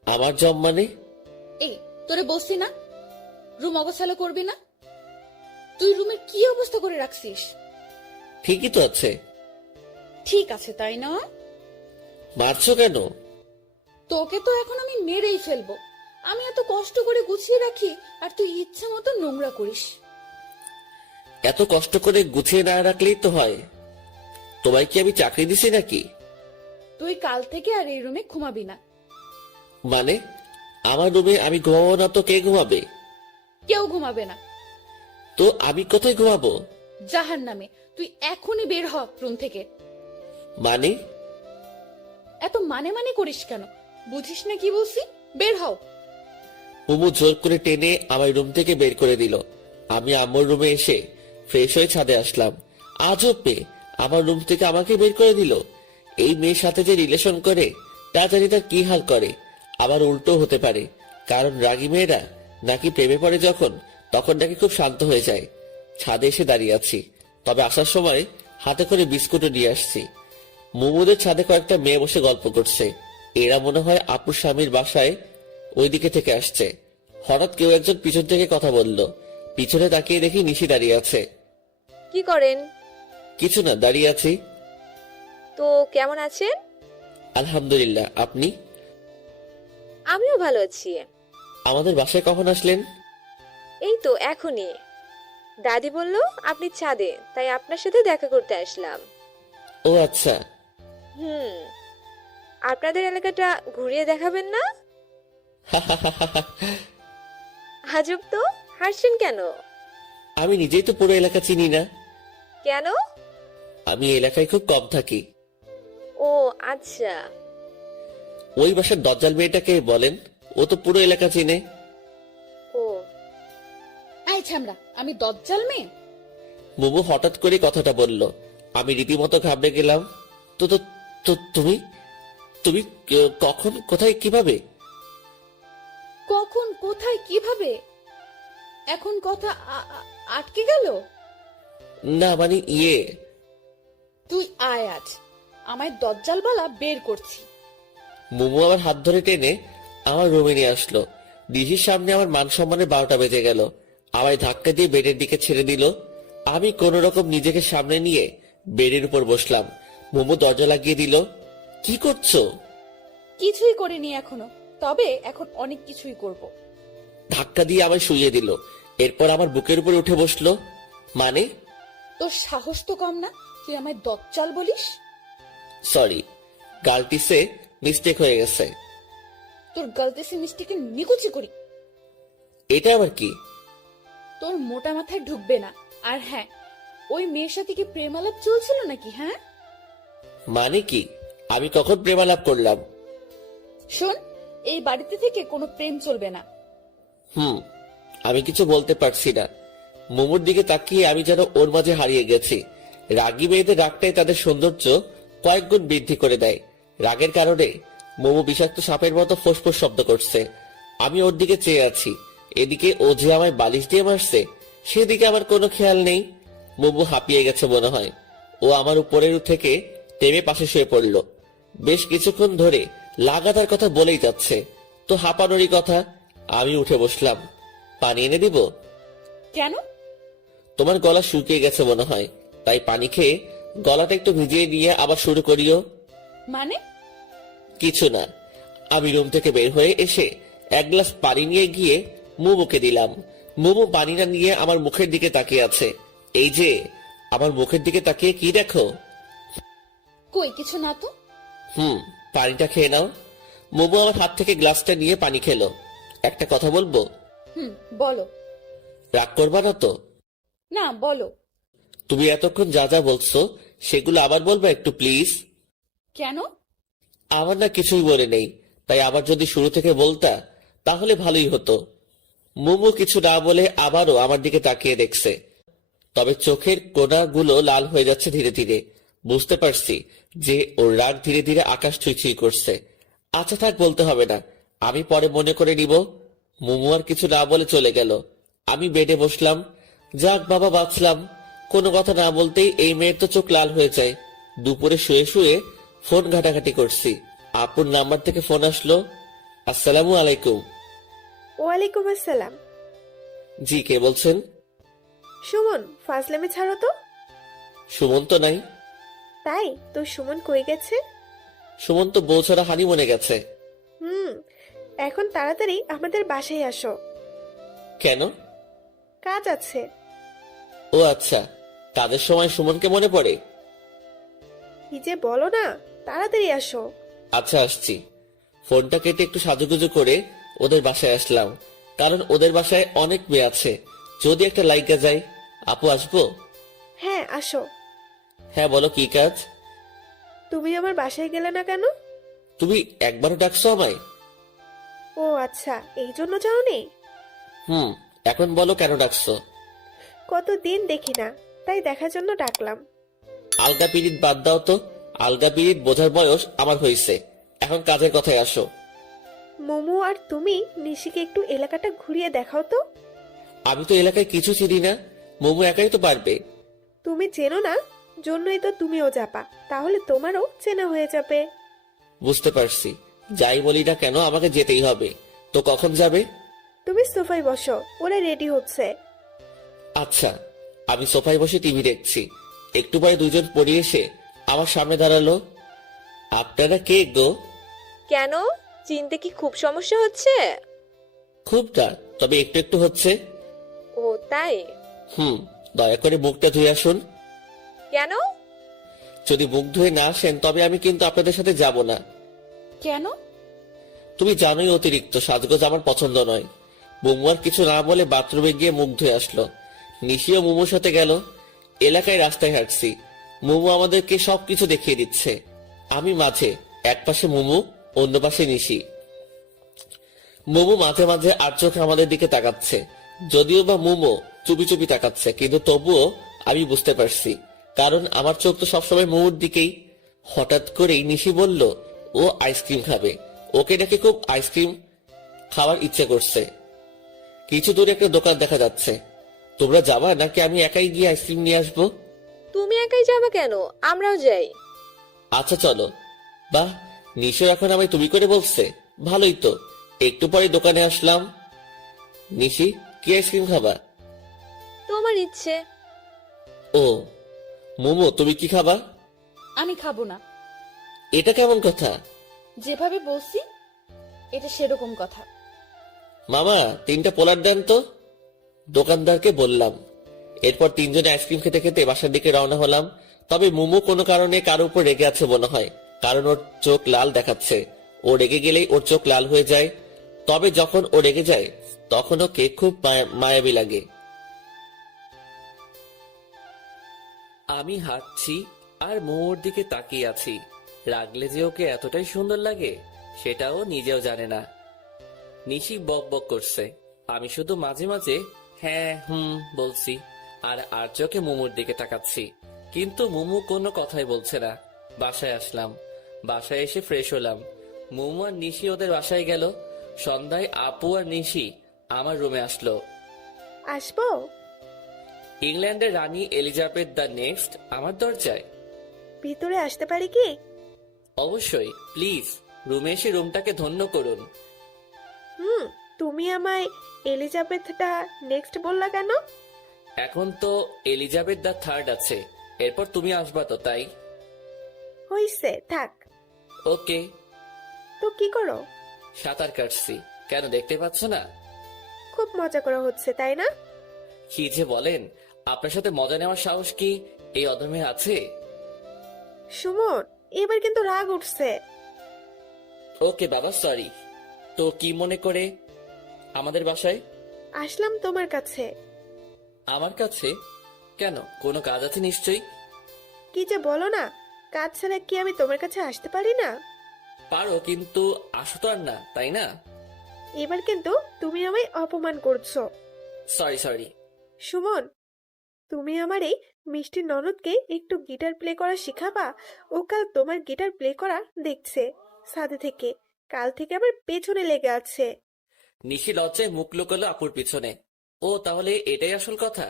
আমার জম মানে? এই, তোরে বসছি না, রুম অগোছালো করবি না? তুই রুমের কি অবস্থা করে রাখছিস? ঠিকই তো আছে। ঠিক আছে, তাই না? মারছো কেন? তোকে তো এখন আমি মেরেই ফেলবো। আমি এত কষ্ট করে গুছিয়ে রাখি, আর তুই ইচ্ছে মতো নোংরা করিস। এত কষ্ট করে গুছিয়ে না রাখলেই তো হয়। তোমায় কি আমি চাকরি দিছি নাকি? তুই কাল থেকে আর এই রুমে ঘুমাবি না। মানে আমার রুমে আমি ঘুমাবো না তো কে ঘুমাবে? কেউ ঘুমাবে না। তো আমি কোথায় ঘুমাবো? জাহান্নামে। তুই এখনই বের হ রুম থেকে। মানে? এত মানে মানে করিস কেন? বুঝিস না কি বলছি? বের হও। মুমু জোর করে টেনে আমার রুম থেকে বের করে দিল। আমি আম্মুর রুমে এসে ফ্রেশ হয়ে ছাদে আসলাম। আজব মেয়ে, আমার রুম থেকে আমাকে বের করে দিল। এই মেয়ের সাথে যে রিলেশন করে তা জানি তার কি হাল করে। আবার উল্টো হতে পারে, কারণ রাগী মেয়েরা নাকি প্রেমে পড়ে যখন, তখন নাকি খুব শান্ত হয়ে যায়। ছাদে এসে দাঁড়িয়ে আছি, তবে আসার সময় হাতে করে বিস্কুটও নিয়ে আসছি। মুমুদের ছাদে কয়েকটা মেয়ে বসে গল্প করছে। এরা মনে হয় আপুর স্বামীর বাসায় ওইদিকে থেকে আসছে। হঠাৎ কেউ একজন পিছন থেকে কথা বলল। পিছনে তাকিয়ে দেখি নিশি দাঁড়িয়ে আছে। কি করেন? কিছু না, দাঁড়িয়ে আছি। তো কেমন আছেন? আলহামদুলিল্লাহ, আপনি? আমিও ভালো আছি। আমাদের বাসায় কখন আসলেন? এই তো এখনই। দাদি বলল আপনি ছাদে, তাই আপনার সাথে দেখা করতে আসলাম। ও আচ্ছা। হুম, আপনাদের এলাকাটা ঘুরিয়ে দেখাবেন না? আজব তো, হাসছেন কেন? আমি নিজেই তো পুরো এলাকা চিনি না। কেন? আমি এলাকায় খুব কম থাকি। ও আচ্ছা। ওই বাসার দজ্জাল মেয়েটাকে বলেন, ও তো পুরো এলাকা চিনে। ও আয় ছামড়া, আমি দজ্জাল মেয়ে? মুমু হঠাৎ করে কথাটা বলল। আমি রীতিমতো ঘাবড়ে গেলাম। তো তো তো তুমি তুমি কখন, কোথায়, কিভাবে? কখন, কোথায়, কিভাবে? এখন কথা আটকে গেল? না মানে তুই আয় আজ, আমায় দজ্জালবালা বের করছি। মোমো আমার হাত ধরে টেনে আমার রুমে নিয়ে আসলো। দিদির সামনে আমার মান সম্মানের 12টা বেজে গেল। আমায় ধাক্কা দিয়ে বেডের দিকে ছেড়ে দিল। আমি কোন রকম নিজেকে সামনে নিয়ে বেডের উপর বসলাম। মোমো দরজা লাগিয়ে দিল। কি করছো? কিছুই করিনি এখনো, তবে এখন অনেক কিছুই করব। ধাক্কা দিয়ে আমায় শুইয়ে দিল। এরপর আমার বুকের উপর উঠে বসলো। মানে? তোর সাহস তো কম না, তুই আমায় দজ্জাল বলিস? সরি, গালতিসে মিস্টেক হয়ে গেছে। তোর গলতিসি মিষ্টিকে নিকুচি করি। এটা আবার কি? তোর মোটা মাথায় ঢুকবে না। আর হ্যাঁ, ওই মেয়ের সাথে কি প্রেম আলাপ চলছিল নাকি? হ্যাঁ, মানে কি? আমি কখন প্রেমালাপ করলাম? শোন, এই বাড়িতে থেকে কোনো প্রেম চলবে না। আমি কিছু বলতে পারছি না। মোমোর দিকে তাকিয়ে আমি যেন ওর মাঝে হারিয়ে গেছি। রাগী মেয়েদের রাগটাই তাদের সৌন্দর্য কয়েক গুণ বৃদ্ধি করে দেয়। রাগের কারণে মোমো বিষাক্ত সাপের মতো ফোঁসফোঁস শব্দ করছে। আমি ওর দিকে চেয়ে আছি। এদিকে ও যে আমায় বালিশ দিয়ে মারছে, সেদিকে আমার কোনো খেয়াল নেই। মোমো হাঁপিয়ে গেছে মনে হয়। ও আমার উপরের থেকে টেনে পাশে শুয়ে পড়ল। বেশ কিছুক্ষণ ধরে লাগাতার কথা বলেই যাচ্ছে, তো হাঁপানোরই কথা। আমি উঠে বসলাম। পানি এনে দিব? কেন? তোমার গলা শুকিয়ে গেছে মনে হয়, তাই পানি খেয়ে গলাটা একটু ভিজিয়ে নিয়ে আবার শুরু করিও। মানে? কিছু না। আমি রুম থেকে বের হয়ে এসে এক গ্লাস পানি নিয়ে গিয়ে মোমোকে দিলাম। মোমো পানিটা নিয়ে আমার মুখের দিকে তাকিয়ে আছে। এই যে, আমার মুখের দিকে তাকিয়ে কি দেখো? কই কিছু না তো। পানিটা খেয়ে নাও। মোমো আমার হাত থেকে গ্লাসটা নিয়ে পানি খেলো। একটা কথা বলবো? বলো। রাগ করবা না তো? না, বলো। তুমি এতক্ষণ যা যা বলছো সেগুলো আবার বলবা একটু প্লিজ। কেন? আমার না কিছুই বলে নেই, তাই আবার যদি শুরু থেকে বলতা তাহলে ভালোই হতো। মোমো কিছু না বলে আবারও আমার দিকে তাকিয়ে দেখছে, তবে চোখের কোণাগুলো লাল হয়ে যাচ্ছে ধীরে ধীরে। বুঝতে পারছি যে ওর রাগ ধীরে ধীরে আকাশ ছুঁই করছে। আচ্ছা থাক, বলতে হবে না, আমি পরে মনে করে নিব। মোমো আর কিছু না বলে চলে গেল। আমি বেডে বসলাম। যাক বাবা, বাঁচলাম। কোনো কথা না বলতেই এই মেয়ের তো চোখ লাল হয়ে যায়। দুপুরে শুয়ে শুয়ে ফোন ঘাটাঘাটি করছি। আপুর নাম্বার থেকে ফোন আসলো। আসসালামু আলাইকুম। ওয়ালাইকুম আসসালাম। জি, কে বলছেন? সুমন, ফাজলামি ছাড়ো তো। সুমন তো নাই। তাই তো, সুমন কই গেছে? সুমন তো বউ ছাড়া হানিমুনে গেছে। এখন তাড়াতাড়ি আমাদের বাসায় আসো। কেন? কাজ আছে। ও আচ্ছা, কাজের সময় সুমনকে মনে পড়ে? কি যে বলো না, তাড়াতাড়ি আসো। আচ্ছা, আসছি। ফোনটা কেটে একটু সাজুগুজু করে ওদের বাসায় আসলাম, কারণ ওদের বাসায় অনেক মেয়ে আছে, যদি একটা লাইকা যায়। আপু, আসবো? হ্যাঁ, আসো। হ্যাঁ, বলো কি কাজ? তুমি আমার বাসায় গেলে না কেন? তুমি একবারও ডাকছো আমায়? ও আচ্ছা, এই জন্য যাওনি? এখন বলো কেন ডাকছো? কতদিন দেখি না, তাই দেখার জন্য ডাকলাম। আলগা পিরিত বাদ দাও তো। আলগা পিরিত বোঝার বয়স আমার হয়েছে, এখন কাজের কথায় আসো। মোমো আর তুমি নিশিকে একটু এলাকাটা ঘুরিয়ে দেখাও তো। আমি তো এলাকায় কিছু চিনি না, মোমো একাই তো পারবে। তুমি চেনো না, জন্যই তো তুমিও যাবা, তাহলে তোমারও চেনা হয়ে যাবে। বুঝতে পারছি, যাই বলি না কেন আমাকে যেতেই হবে। তো কখন যাবে? তুমি সোফায় বসো, ওরা রেডি হচ্ছে। আচ্ছা। আমি সোফায় বসে টিভি দেখছি। একটু পরে দুজন পড়ে এসে আমার সামনে দাঁড়ালো। আপনারা কে গো? কেন, চিনতে কি খুব সমস্যা হচ্ছে? খুব না, তবে একটু একটু হচ্ছে। ও তাই? দয়া করে মুখটা ধুয়ে আসুন। কেন? যদি মুখ ধুয়ে না আসেন তবে আমি কিন্তু আপনাদের সাথে যাব না। কেন? তুমি জানোই অতিরিক্ত সাজগোজ আমার পছন্দ নয়। মোমো আর কিছু না বলে বাথরুমে গিয়ে মুখ ধুয়ে আসলো। নিশিও মোমোর সাথে গেল। এলাকায় রাস্তায় হাঁটছি, মোমো আমাদেরকে সবকিছু দেখিয়ে দিচ্ছে। আমি মাঝে, এক পাশে মোমো, অন্য পাশে নিশি। মোমো মাঝে মাঝে আর চোখে আমাদের দিকে তাকাচ্ছে, যদিও বা মোমো চুপি চুপি তাকাচ্ছে, কিন্তু তবুও আমি বুঝতে পারছি, কারণ আমার চোখ তো সবসময় মোমোর দিকেই। হঠাৎ করেই নিশি বলল ও আইসক্রিম খাবে, ওকে নাকি খুব আইসক্রিম খাবার ইচ্ছে করছে। কিছু দূরে একটা দোকান দেখা যাচ্ছে। তোমরা যাবা নাকি আমি একাই গিয়ে আইসক্রিম নিয়ে আসবো? তুমি একাই যাবে কেন? আমরাও যাই। আচ্ছা চলো। বাহ, নিশো এখন আমায় তুমি করে বলছে, ভালোই তো। একটু পরে দোকানে আসলাম। নিশি, কি আইসক্রিম খাবা? তোমার ইচ্ছে। ও মোমো, তুমি কি খাবা? আমি খাবো না। এটা কেমন কথা? যেভাবে বলছি এটা সেরকম কথা। মামা, 3টা পোলার দেন তো। দোকানদারকে বললাম। এরপর 3জনে আইসক্রিম খেতে খেতে বাসার দিকে রওনা হলাম। তবে মোমো কোনো কারণে কারো উপর রেগে আছে মনে হয়, কারণ ওর চোখ লাল দেখাচ্ছে। ও রেগে গেলেই ওর চোখ লাল হয়ে যায়। তবে যখন ও রেগে যায় তখন ওকে খুব মায়াবী লাগে। আমি হাঁটছি আর মোমোর দিকে তাকিয়ে আছি। রাগলে যে ওকে এতটাই সুন্দর লাগে সেটাও নিজেও জানে না। নিশি বক বক করছে, আমি শুধু মাঝে মাঝে হ্যাঁ বলছি আর চোখে মোমোর দিকে তাকাচ্ছি। কিন্তু মোমো কোনো কথাই বলছে না। বাসায় আসলাম। বাসায় এসে ফ্রেশ হলাম। মোমো আর নিশি ওদের বাসায় গেল। সন্ধ্যায় আপু আর নিশি আমার রুমে আসলো। আসবো? ইংল্যান্ডের রানী এলিজাবেথ দ্য নেক্সট আমার দরজায়। ভিতরে আসতে পারি কি? অবশ্যই, প্লিজ রুমে এসে রুমটাকে ধন্য করুন। তুমি আমায় এলিজাবেথটা নেক্সট বললা কেন? এখন তো এলিজাবেথ দ্য থার্ড আছে, এরপর তুমি আসবা তো, তাই। হইছে, থাক। ওকে। তো কি করো? সাঁতার কাটছি। কেন, দেখতে পাচ্ছ না? খুব মজা করা হচ্ছে, তাই না? কি যে বলেন, আপনার সাথে মজা নেওয়ার সাহস কি এই অধমে আছে? সুমন, এবার কিন্তু রাগ উঠছে। ওকে বাবা, সরি। তো কি মনে করে আমাদের বাসায় আসলাম তোমার কাছে। আমার কাছে কেন, কোনো কাজ আছে নিশ্চয়ই। কি যে বলো না, কাজ ছাড়া কি আমি তোমার কাছে আসতে পারি না? পারো, কিন্তু আসো তো আর না, তাই না? এবার কিন্তু তুমি আমায় অপমান করছো। Sorry sorry. সুমন, তুমি আমার এই মিষ্টি ননদকে একটু গিটার প্লে করা শিখাবা? ও কাল তোমার গিটার প্লে করা দেখছে ছাদে থেকে, কাল থেকে আবার পেছনে লেগে আছে। নিশি লজ্জায় মুখ লুকোলো আপুর পিছনে। ও তাহলে এটাই আসল কথা।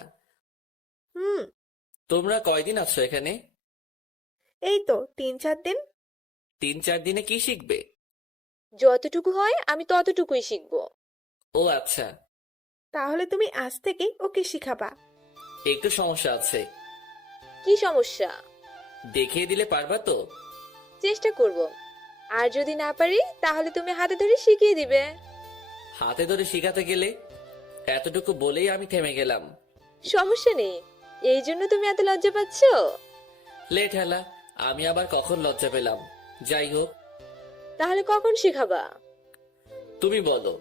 হুম। তোমরা কয়দিন আছো এখানে? এই তো 3-4 দিন। 3-4 দিনে কি শিখবে? যতটুকু হয় আমি ততটুকুই শিখবো। ও আচ্ছা। তাহলে তুমি আজ থেকে ওকে শিখাবা। একটু সমস্যা আছে। কি সমস্যা? দেখিয়ে দিলে পারবা তো? চেষ্টা করব। আর যদি না পারি তাহলে তুমি হাতে ধরে শিখিয়ে দিবে। হাতে ধরে শিখাতে গেলে? এতটুকু বলেই আমি থেমে গেলাম। সমস্যা নেই, এই জন্য তুমি এত লজ্জা পাচ্ছ? লেট হেলা, আমি আবার কখন লজ্জা পেলাম? যাই হোক, তাহলে কখন শিখাবা? তুমি বলো।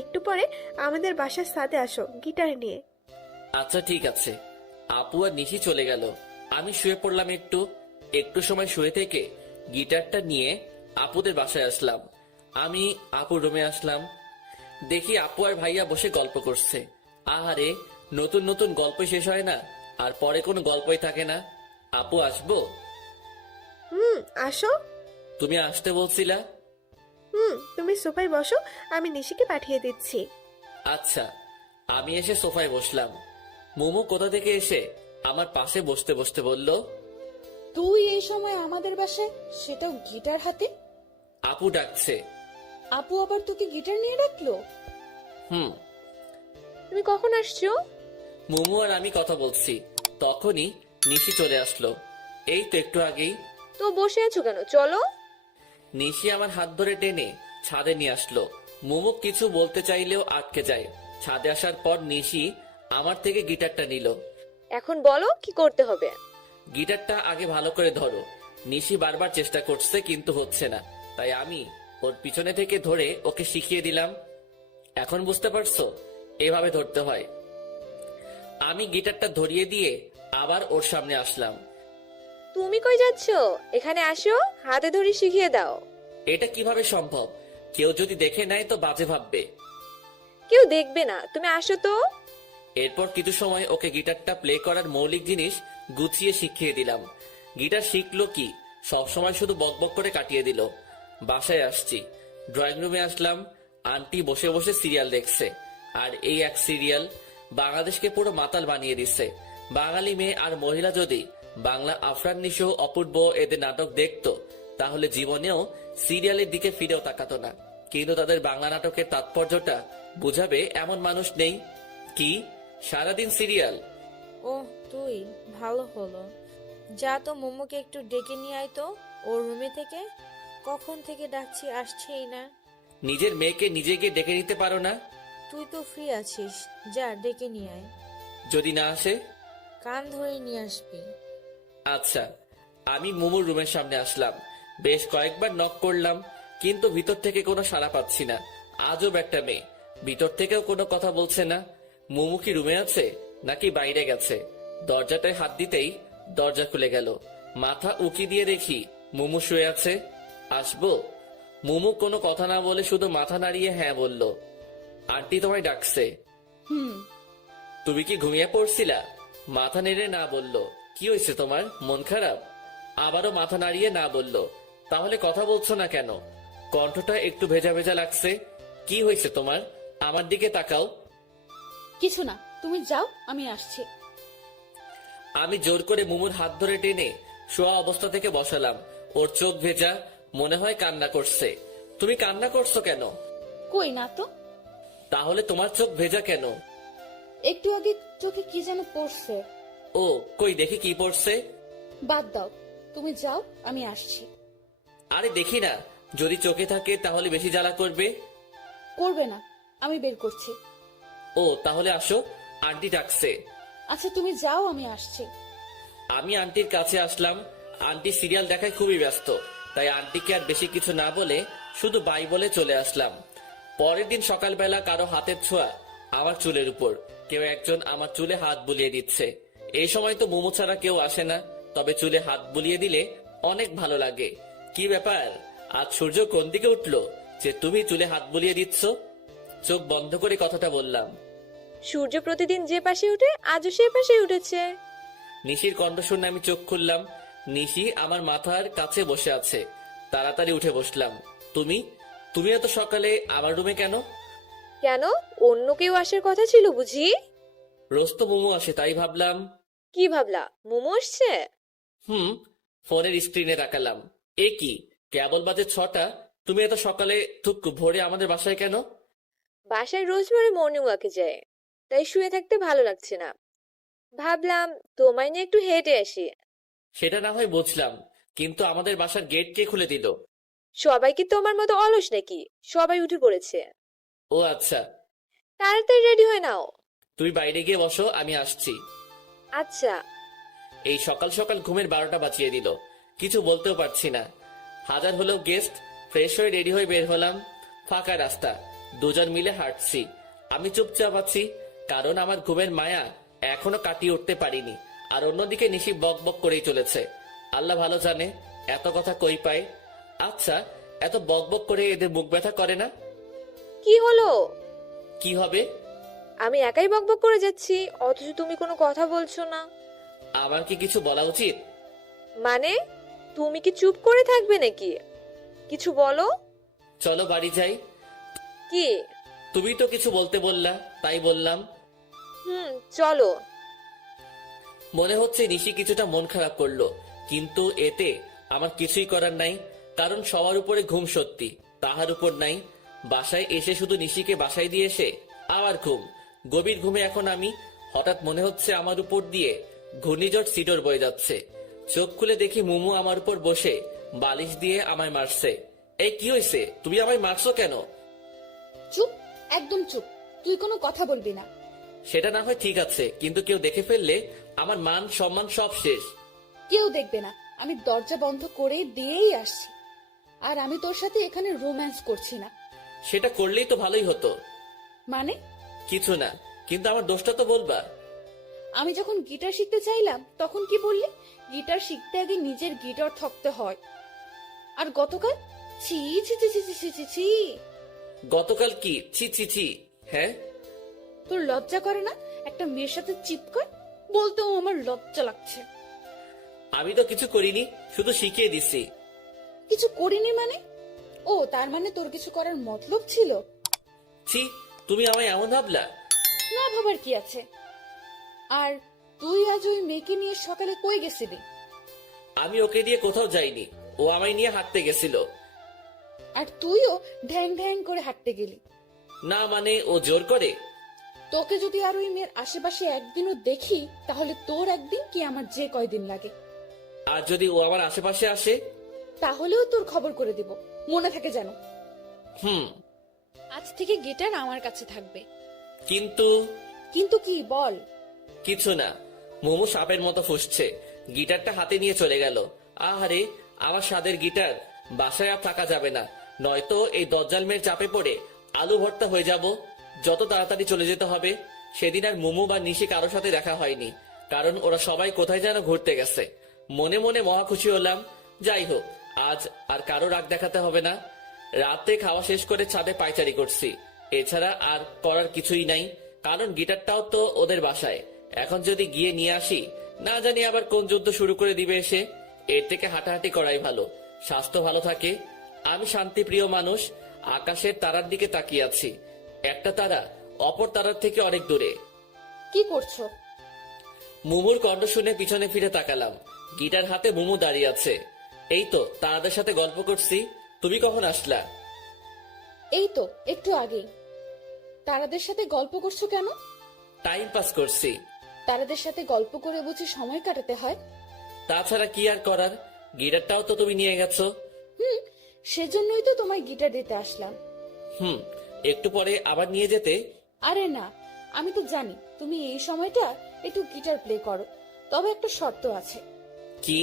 একটু পরে আমাদের বাসার ছাদে আসো গিটার নিয়ে। আচ্ছা ঠিক আছে। আপু আর নিশি চলে গেল। আমি শুয়ে পড়লাম। একটু সময় শুয়ে থেকে গিটারটা নিয়ে আপুদের বাসায় আসলাম। আমি আপুর রুমে আসলাম। দেখি আপু আর ভাইয়া বসে গল্প করছে। আহারে, নতুন নতুন গল্প শেষ হয় না, আর পরে কোনো গল্পই থাকে না। আপু আসবো? আসো। তুমি আসতে বলছিলা। তুমি সোফায় বসো, আমি নিশিকে পাঠিয়ে দিচ্ছি। আচ্ছা। আমি এসে সোফায় বসলাম। মোমো কোথা থেকে এসে আমার পাশে বসতে বসতে বলল, তুই এই সময় আমাদের বাসায়, সেটাও গিটার হাতে? আপু ডাকছে। আপু আবার তোকে গিটার নিয়ে ডাকলো? হুম। তুমি কখন আসছো? মোমো আর আমি কথা বলছি, তখনই নিশি চলে আসলো। এই তো একটু আগেই। তো বসে আছো কেন, চলো। নিশি আমার হাত ধরে টেনে ছাদে নিয়ে আসলো। মোমো কিছু বলতে চাইলেও আটকে যায়। ছাদে আসার পর নিশি আমার থেকে গিটারটা নিল। এখন বলো কি করতে হবে। গিটারটা আগে ভালো করে ধরো। নিশি বারবার চেষ্টা করছে কিন্তু হচ্ছে না, তাই আমি ওর পিছনে থেকে ধরে ওকে শিখিয়ে দিলাম। এখন বুঝতে পারছো, এভাবে ধরতে হয়। আমি গিটারটা ধরিয়ে দিয়ে আবার ওর সামনে আসলাম। তুমি কই যাচ্ছো? এখানে আসো, হাতে ধরে শিখিয়ে দাও। এটা কিভাবে সম্ভব? কেউ যদি দেখে নেয় তো বাজে ভাববে। কেউ দেখবে না, তুমি আসো তো। এরপর কিছু সময় ওকে গিটারটা প্লে করার মৌলিক জিনিস গুছিয়ে শিখিয়ে দিলাম। গিটার শিখলো কি, সবসময় শুধু বকবক করে কাটিয়ে দিল। বাসায় আসছি, ড্রয়িং রুমে আসলাম। আন্টি বসে বসে সিরিয়াল দেখছে, আর এই এক সিরিয়াল বাংলাদেশকে পুরো মাতাল বানিয়ে দিচ্ছে। বাঙালি মেয়ে আর মহিলা যদি বাংলা আফরান নিশো, অপূর্ব এদের নাটক দেখতো তাহলে জীবনেও সিরিয়ালের দিকে ফিরেও তাকাতো না। কিন্তু তাদের বাংলা নাটকের তাৎপর্যটা বুঝাবে এমন মানুষ নেই। কি সারাদিন সিরিয়াল? ও তুই, ভালো হলো। যা তো মোমোকে একটু ডেকে নিয়ে আয় তো ওর রুমে থেকে। কখন থেকে ডাকছি, আসছেই না। নিজের মেয়েকে নিজে গিয়ে ডেকে নিতে পারো না? তুই তো ফ্রি আছিস, যা ডেকে নিয়ে আয়। যদি না আসে? কান ধরে নিয়ে আসবি। আচ্ছা। আমি মুমুর রুমের সামনে আসলাম, বেশ কয়েকবার নক করলাম, কিন্তু ভিতর থেকে কোনো সাড়া পাচ্ছি না। আজব একটা মেয়ে, ভিতর থেকেও কোনো কথা বলছে না। মুমু কি রুমে আছে নাকি বাইরে গেছে? দরজাটায় হাত দিতেই দরজা খুলে গেল। মাথা উকি দিয়ে দেখি মুমু শুয়ে আছে। আসবো? মুমু কোনো কথা না বলে শুধু মাথা নাড়িয়ে হ্যাঁ বলল। আন্টি তোমায় ডাকছে। তুমি কি ঘুমিয়ে পড়ছিলা? মাথা নেড়ে না বলল। কি হয়েছে তোমার, মন খারাপ? আবারও মাথা নাড়িয়ে না বলল। তাহলে কথা বলছো না কেন? কণ্ঠটা একটু ভেজা ভেজা লাগছে। কি হয়েছে তোমার? আমার দিকে তাকাও। কিছু না, তুমি যাও, আমি আসছি। আমি জোর করে মুমুর হাত ধরে টেনে শোয়া অবস্থা থেকে বসালাম। ওর চোখ ভেজা, মনে হয় কান্না করছে। তুমি কান্না করছো কেন? কই না তো। তাহলে তোমার চোখ ভেজা কেন? একটু আগে চোখে কি যেন পড়ছে। ও কই দেখি কি পড়ছে। বাদ দাও, তুমি যাও, আমি আসছি। আরে দেখি না, যদি চোখে থাকে তাহলে বেশি জ্বালা করবে। করবে না, আমি বের করছি। ও তাহলে আসো, আন্টি ডাকছে। আচ্ছা তুমি যাও, আমি আসছি। আমি আন্টির কাছে আসলাম। আন্টি সিরিয়াল দেখায় খুবই ব্যস্ত, তাই আন্টিকে আর বেশি কিছু না বলে শুধু বাই বলে চলে আসলাম। পরের দিন সকালবেলা কারো হাতের ছোঁয়া আমার চুলের উপর, কেউ একজন আমার চুলে হাত বুলিয়ে দিচ্ছে। এই সময় তো মোমো ছাড়া কেউ আসে না, তবে চুলে হাত বুলিয়ে দিলে অনেক ভালো লাগে। কি ব্যাপার, আজ সূর্য কোন দিকে উঠলো যে তুমি চুলে হাত বুলিয়ে দিচ্ছ? চোখ বন্ধ করে কথাটা বললাম। সূর্য প্রতিদিন যে পাশে উঠে আজও সে পাশে উঠেছে। নিশির কণ্ঠ শুনে আমি চোখ খুললাম। নিশি আমার মাথার কাছে বসে আছে। তাড়াতাড়ি উঠে বসলাম। তুমি তুমি এত সকালে আমার রুমে কেন? কেন, অন্য কেউ আসার কথা ছিল বুঝি? রোজ তো মোমো আসে, তাই ভাবলাম। কি ভাবলা, মোমো আসছে? ফোনের স্ক্রিনে তাকালাম। এ কি, কেবল বাজে 6টা। তুমি এত সকালে ভোরে আমাদের বাসায় কেন? বাসায় রোজ ভোরে মর্নিং ওয়াকে যায়, তাই শুয়ে থাকতে ভালো লাগছে না। ভাবলাম তোমায় নিয়ে একটু হেঁটে আসি। সেটা না হয় বুঝলাম, কিন্তু আমাদের বাসার গেট কে খুলে দিল? সবাই কি তোমার মতো অলস নাকি? সবাই উঠে পড়েছে। ও আচ্ছা, তাড়াতাড়ি রেডি হয়ে নাও। তুমি বাইরে গিয়ে বসো, আমি আসছি। আচ্ছা। এই সকাল সকাল ঘুমের 12টা বাজিয়ে দিল। কিছু বলতেও পারছি না। হাজার হলেও গেস্ট। ফ্রেশ হয়ে রেডি হয়ে বের হলাম। ফাঁকা রাস্তা, দুজন মিলে হাঁটছি। আমি চুপচাপ আছি, কারণ আমার ঘুমের মায়া এখনো কাটিয়ে উঠতে পারিনি। আর অন্যদিকে নিশি বক বক করেই চলেছে। আল্লাহ ভালো জানে এত কথা কই পায়। আচ্ছা, এত বক বক করে এদের মুখ ব্যথা করে না? কি হলো? কি হবে? আমি একাই বকবক করে যাচ্ছি, অথচ তুমি কোনো কথা বলছো না। আমার কি কিছু বলা উচিত? মানে, তুমি কি চুপ করে থাকবে নাকি? কিছু বলো। চলো বাড়ি যাই। কি? তুমি তো কিছু বলতে বললা, তাই বললাম। চলো। মনে হচ্ছে নিশি কিছুটা মন খারাপ করলো, কিন্তু এতে আমার কিছুই করার নাই, কারণ সবার উপরে ঘুম সত্যি, তাহার উপর নাই। বাসায় এসে শুধু নিশিকে বাসায় দিয়ে এসে আবার ঘুম। গভীর ঘুমে এখন আমি। হঠাৎ মনে হচ্ছে আমার উপর দিয়ে ঘূর্ণিঝড় সিডর বয়ে যাচ্ছে। চোখ খুলে দেখি মুমু আমার উপর বসে বালিশ দিয়ে আমায় মারছে। এই কি হয়েছে, তুমি আমায় মারছো কেন? চুপ, একদম চুপ, তুই কোনো কথা বলবি না। সেটা না হয় ঠিক আছে, কিন্তু কেউ দেখে ফেললে আমার মান সম্মান সব শেষ। কেউ দেখবে না, আমি দরজা বন্ধ করে দিয়েই আসছি। আর আমি তোর সাথে এখানে রোম্যান্স করছি না। সেটা করলেই তো ভালোই হতো। মানে? কিছু না, কিন্তু আমার দোষটা তো বলবা। আমি যখন গিটার শিখতে চাইলাম তখন কি বললি? গিটার শিখতে আগে নিজের গিটার থাকতে হয়। আর গতকাল ছি ছি ছি ছি ছি ছি ছি। গতকাল কি ছি ছি ছি? হ্যাঁ, তোর লজ্জা করে না একটা মেয়ের সাথে চিৎকার বলতেও? আমার লজ্জা লাগছে। আমি তো কিছু করিনি, শুধু শিখিয়ে দিছি। কিছু করিনি মানে? ও তার মানে তোর কিছু করার মতলব ছিল? ছি, তুমি আমায় এমন ভাবলা? না ভাবার কি আছে? আর তুই আজ ওই মেয়েকে নিয়ে সকালে কই গেছিলি? আমি ওকে দিয়ে কোথাও যাইনি, ও আমায় নিয়ে হাঁটতে গেছিল। আর তুইও ঢ্যাং ঢ্যাং করে হাঁটতে গেলি। না মানে ও জোর করে। তোকে যদি আর ওই মেয়ের আশেপাশে একদিনও দেখি, তাহলে তোর একদিন কি আমার যে কয়দিন লাগে। আর যদি ও আমার আশেপাশে আসে? তাহলেও তোর খবর করে দেব, মনে থাকে যেন। হুম। আজ থেকে গিটার আমার কাছে থাকবে। কিন্তু কিন্তু কি বল? কিছু না। মোমো সাপের মতো ফুসছে, গিটারটা হাতে নিয়ে চলে গেল। আহারে, আমার স্বাদের গিটার। বাসায় আর থাকা যাবে না, নয়তো এই দজ্জাল মেয়ের চাপে পড়ে আলু ভর্তা হয়ে যাব। যত তাড়াতাড়ি চলে যেতে হবে। সেদিন আর মোমো বা নিশি কারোর সাথে দেখা হয়নি, কারণ ওরা সবাই কোথায় যেন ঘুরতে গেছে। মনে মনে মহা খুশি হলাম। যাই হোক, আজ আর কারো রাগ দেখাতে হবে না। রাতে খাওয়া শেষ করে ছাদে পায়চারি করছি, এছাড়া আর করার কিছুই নাই। কারণ গিটারটাও তো ওদের বাসায়। এখন যদি গিয়ে নিয়ে আসি, না জানি আবার কোন যুদ্ধ শুরু করে দিবে এসে। এর থেকে হাঁটাহাঁটি করাই ভালো, স্বাস্থ্য ভালো থাকে। আমি শান্তিপ্রিয় মানুষ। আকাশের তারার দিকে তাকিয়ে আছি। একটা তারা অপর তারার থেকে অনেক দূরে। কি করছো? মুমুর কণ্ঠ শুনে পিছনে ফিরে তাকালাম। গিটার হাতে মুমু দাঁড়িয়ে আছে। এই তো তারাদের সাথে গল্প করছি। তুমি কখন আসলা? এই তো একটু আগেই। তারাদের সাথে গল্প করছো কেন? টাইম পাস করছি। তারাদের সাথে গল্প করে বুঝি সময় কাটাতে হয়? তাছাড়া কি আর করার, গিটারটাও তো তুমি নিয়ে গেছো। সেজন্যই তো তোমায় গিটার দিতে আসলাম। হুম, একটু পরে আবার নিয়ে যেতে। আরে না, আমি তো জানি তুমি এই সময়টা একটু গিটার প্লে করো, তবে একটা শর্ত আছে। কি?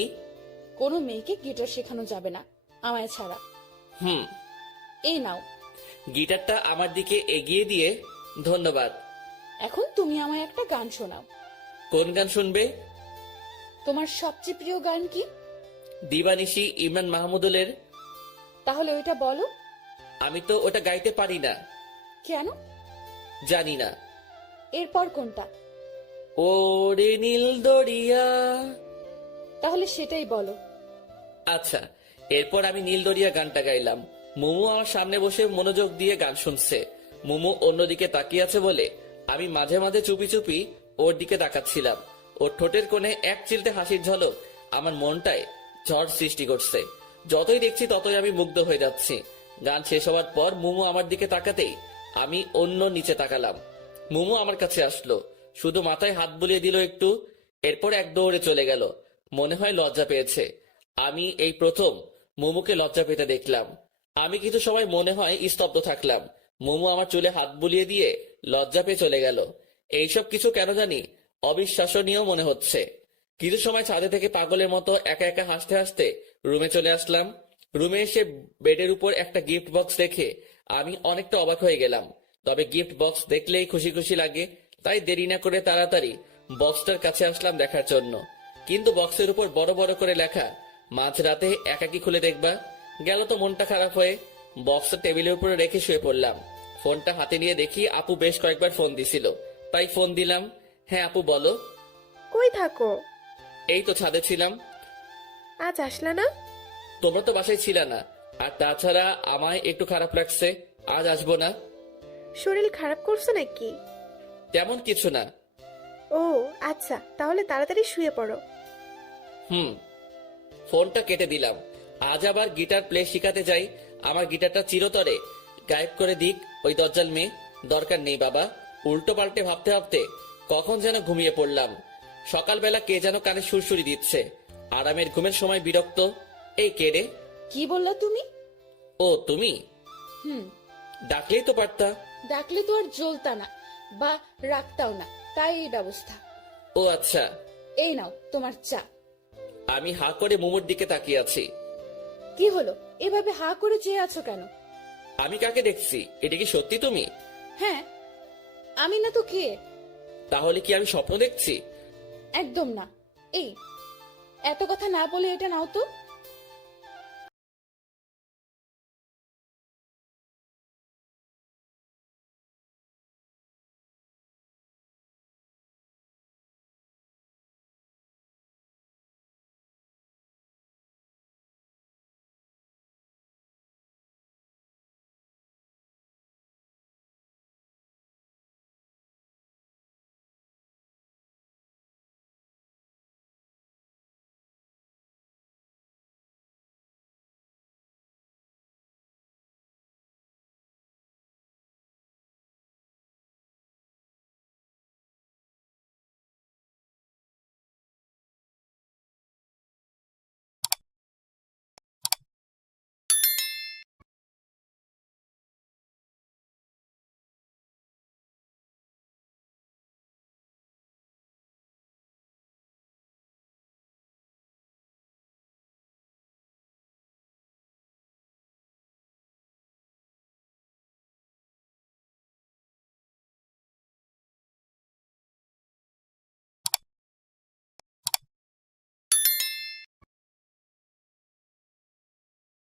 কোনো মেয়েকে গিটার শেখানো যাবে না আমায় ছাড়া। হুম। এই নাও। গিটারটা আমার দিকে এগিয়ে দিয়ে, ধন্যবাদ। এখন তুমি আমায় একটা গান শোনাও। কোন গান শুনবে? তোমার সবচেয়ে প্রিয় গান কি? দিবানিশি ইমরান মাহমুদুলের। তাহলে ওইটা বলো। আমি তো ওটা গাইতে পারি না। কেন? জানি না। এরপর কোনটা? ওরে নীল দরিয়া। তাহলে সেটাই বলো। আচ্ছা, এরপর আমি নীল দরিয়া গানটা গাইলাম। মোমো আমার সামনে বসে মনোযোগ দিয়ে গান শুনছে। মোমো অন্যদিকে তাকিয়ে আছে বলে আমি মাঝে মাঝে চুপি চুপি ওর দিকে তাকাচ্ছিলাম। ওর ঠোঁটের কোণে এক চিলতে হাসির ঝলক আমার মনটায় ঝড় সৃষ্টি করছে। যতই দেখছি ততই আমি মুগ্ধ হয়ে যাচ্ছি। গান শেষ হওয়ার পর মোমো আমার দিকে তাকাতেই আমি অন্য নিচে তাকালাম। মোমো আমার কাছে আসলো, শুধু মাথায় হাত বুলিয়ে দিল একটু, এরপর এক দৌড়ে চলে গেল। মনে হয় লজ্জা পেয়েছে। আমি এই প্রথম মোমোকে লজ্জা পেতে দেখলাম। আমি কিছু সময় মনে হয় স্তব্ধ থাকলাম। মোমো আমার চুলে হাত বুলিয়ে দিয়ে লজ্জা পেয়ে চলে গেল। এইসব কিছু কেন জানি অবিশ্বাসনীয় মনে হচ্ছে। কিছু সময় ছাদে থেকে পাগলের মতো একা একা হাসতে হাসতে রুমে চলে আসলাম। রুমে এসে বেডের উপর একটা গিফট বক্স দেখে আমি অনেকটা অবাক হয়ে গেলাম। তবে গিফট বক্স দেখলেই খুশি খুশি লাগে, তাই দেরি না করে তাড়াতাড়ি বক্সটার কাছে আসলাম দেখার জন্য। কিন্তু বক্সের উপর বড় বড় করে লেখা, মাঝরাতে একাকি খুলে দেখবা। গেল তো মনটা খারাপ হয়ে। বক্সটা টেবিলের উপরে রেখে শুয়ে পড়লাম। ফোনটা হাতে নিয়ে দেখি আপু বেশ কয়েকবার ফোন দিছিল, তাই ফোন দিলাম। হ্যাঁ আপু, বলো। কই থাকো? এই তো ছাদে ছিলাম। আজ আসলা না? তোমরা তো বাসায় ছিল না, আর তাছাড়া আমায় একটু খারাপ লাগছে, আজ আসবো না। শরীর খারাপ করছো নাকি? তেমন কিছু না। ও আচ্ছা, তাহলে তাড়াতাড়ি শুয়ে পড়ো। হুম। ফোনটা কেটে দিলাম। আজ আবার গিটার প্লে শিখাতে যাই। আমার গিটারটা চিরতরে গায়েব করে দিক ওই দজ্জাল মেয়ে। দরকার নেই বাবা। উল্টো পাল্টে ভাবতে ভাবতে কখন যেন ঘুমিয়ে পড়লাম। সকালবেলা কে যেন কানে সুরসুরি দিচ্ছে। আরামের ঘুমের সময় বিরক্ত। এই কে রে? কি বললা তুমি? ও তুমি? হুম। ডাকলেই তো পারতা। ডাকলে তো আর জ্বলতা না বা রাখতাও না, তাই এই ব্যবস্থা। ও আচ্ছা। এই নাও তোমার চা। আমি হা করে মোমোর দিকে তাকিয়ে আছি। কি হলো, এভাবে হা করে চেয়ে আছো কেন? আমি কাকে দেখছি? এটা কি সত্যি তুমি? হ্যাঁ, আমি না তো কে? তাহলে কি আমি স্বপ্ন দেখছি? একদম না। এই এত কথা না বলে এটা নাও তো।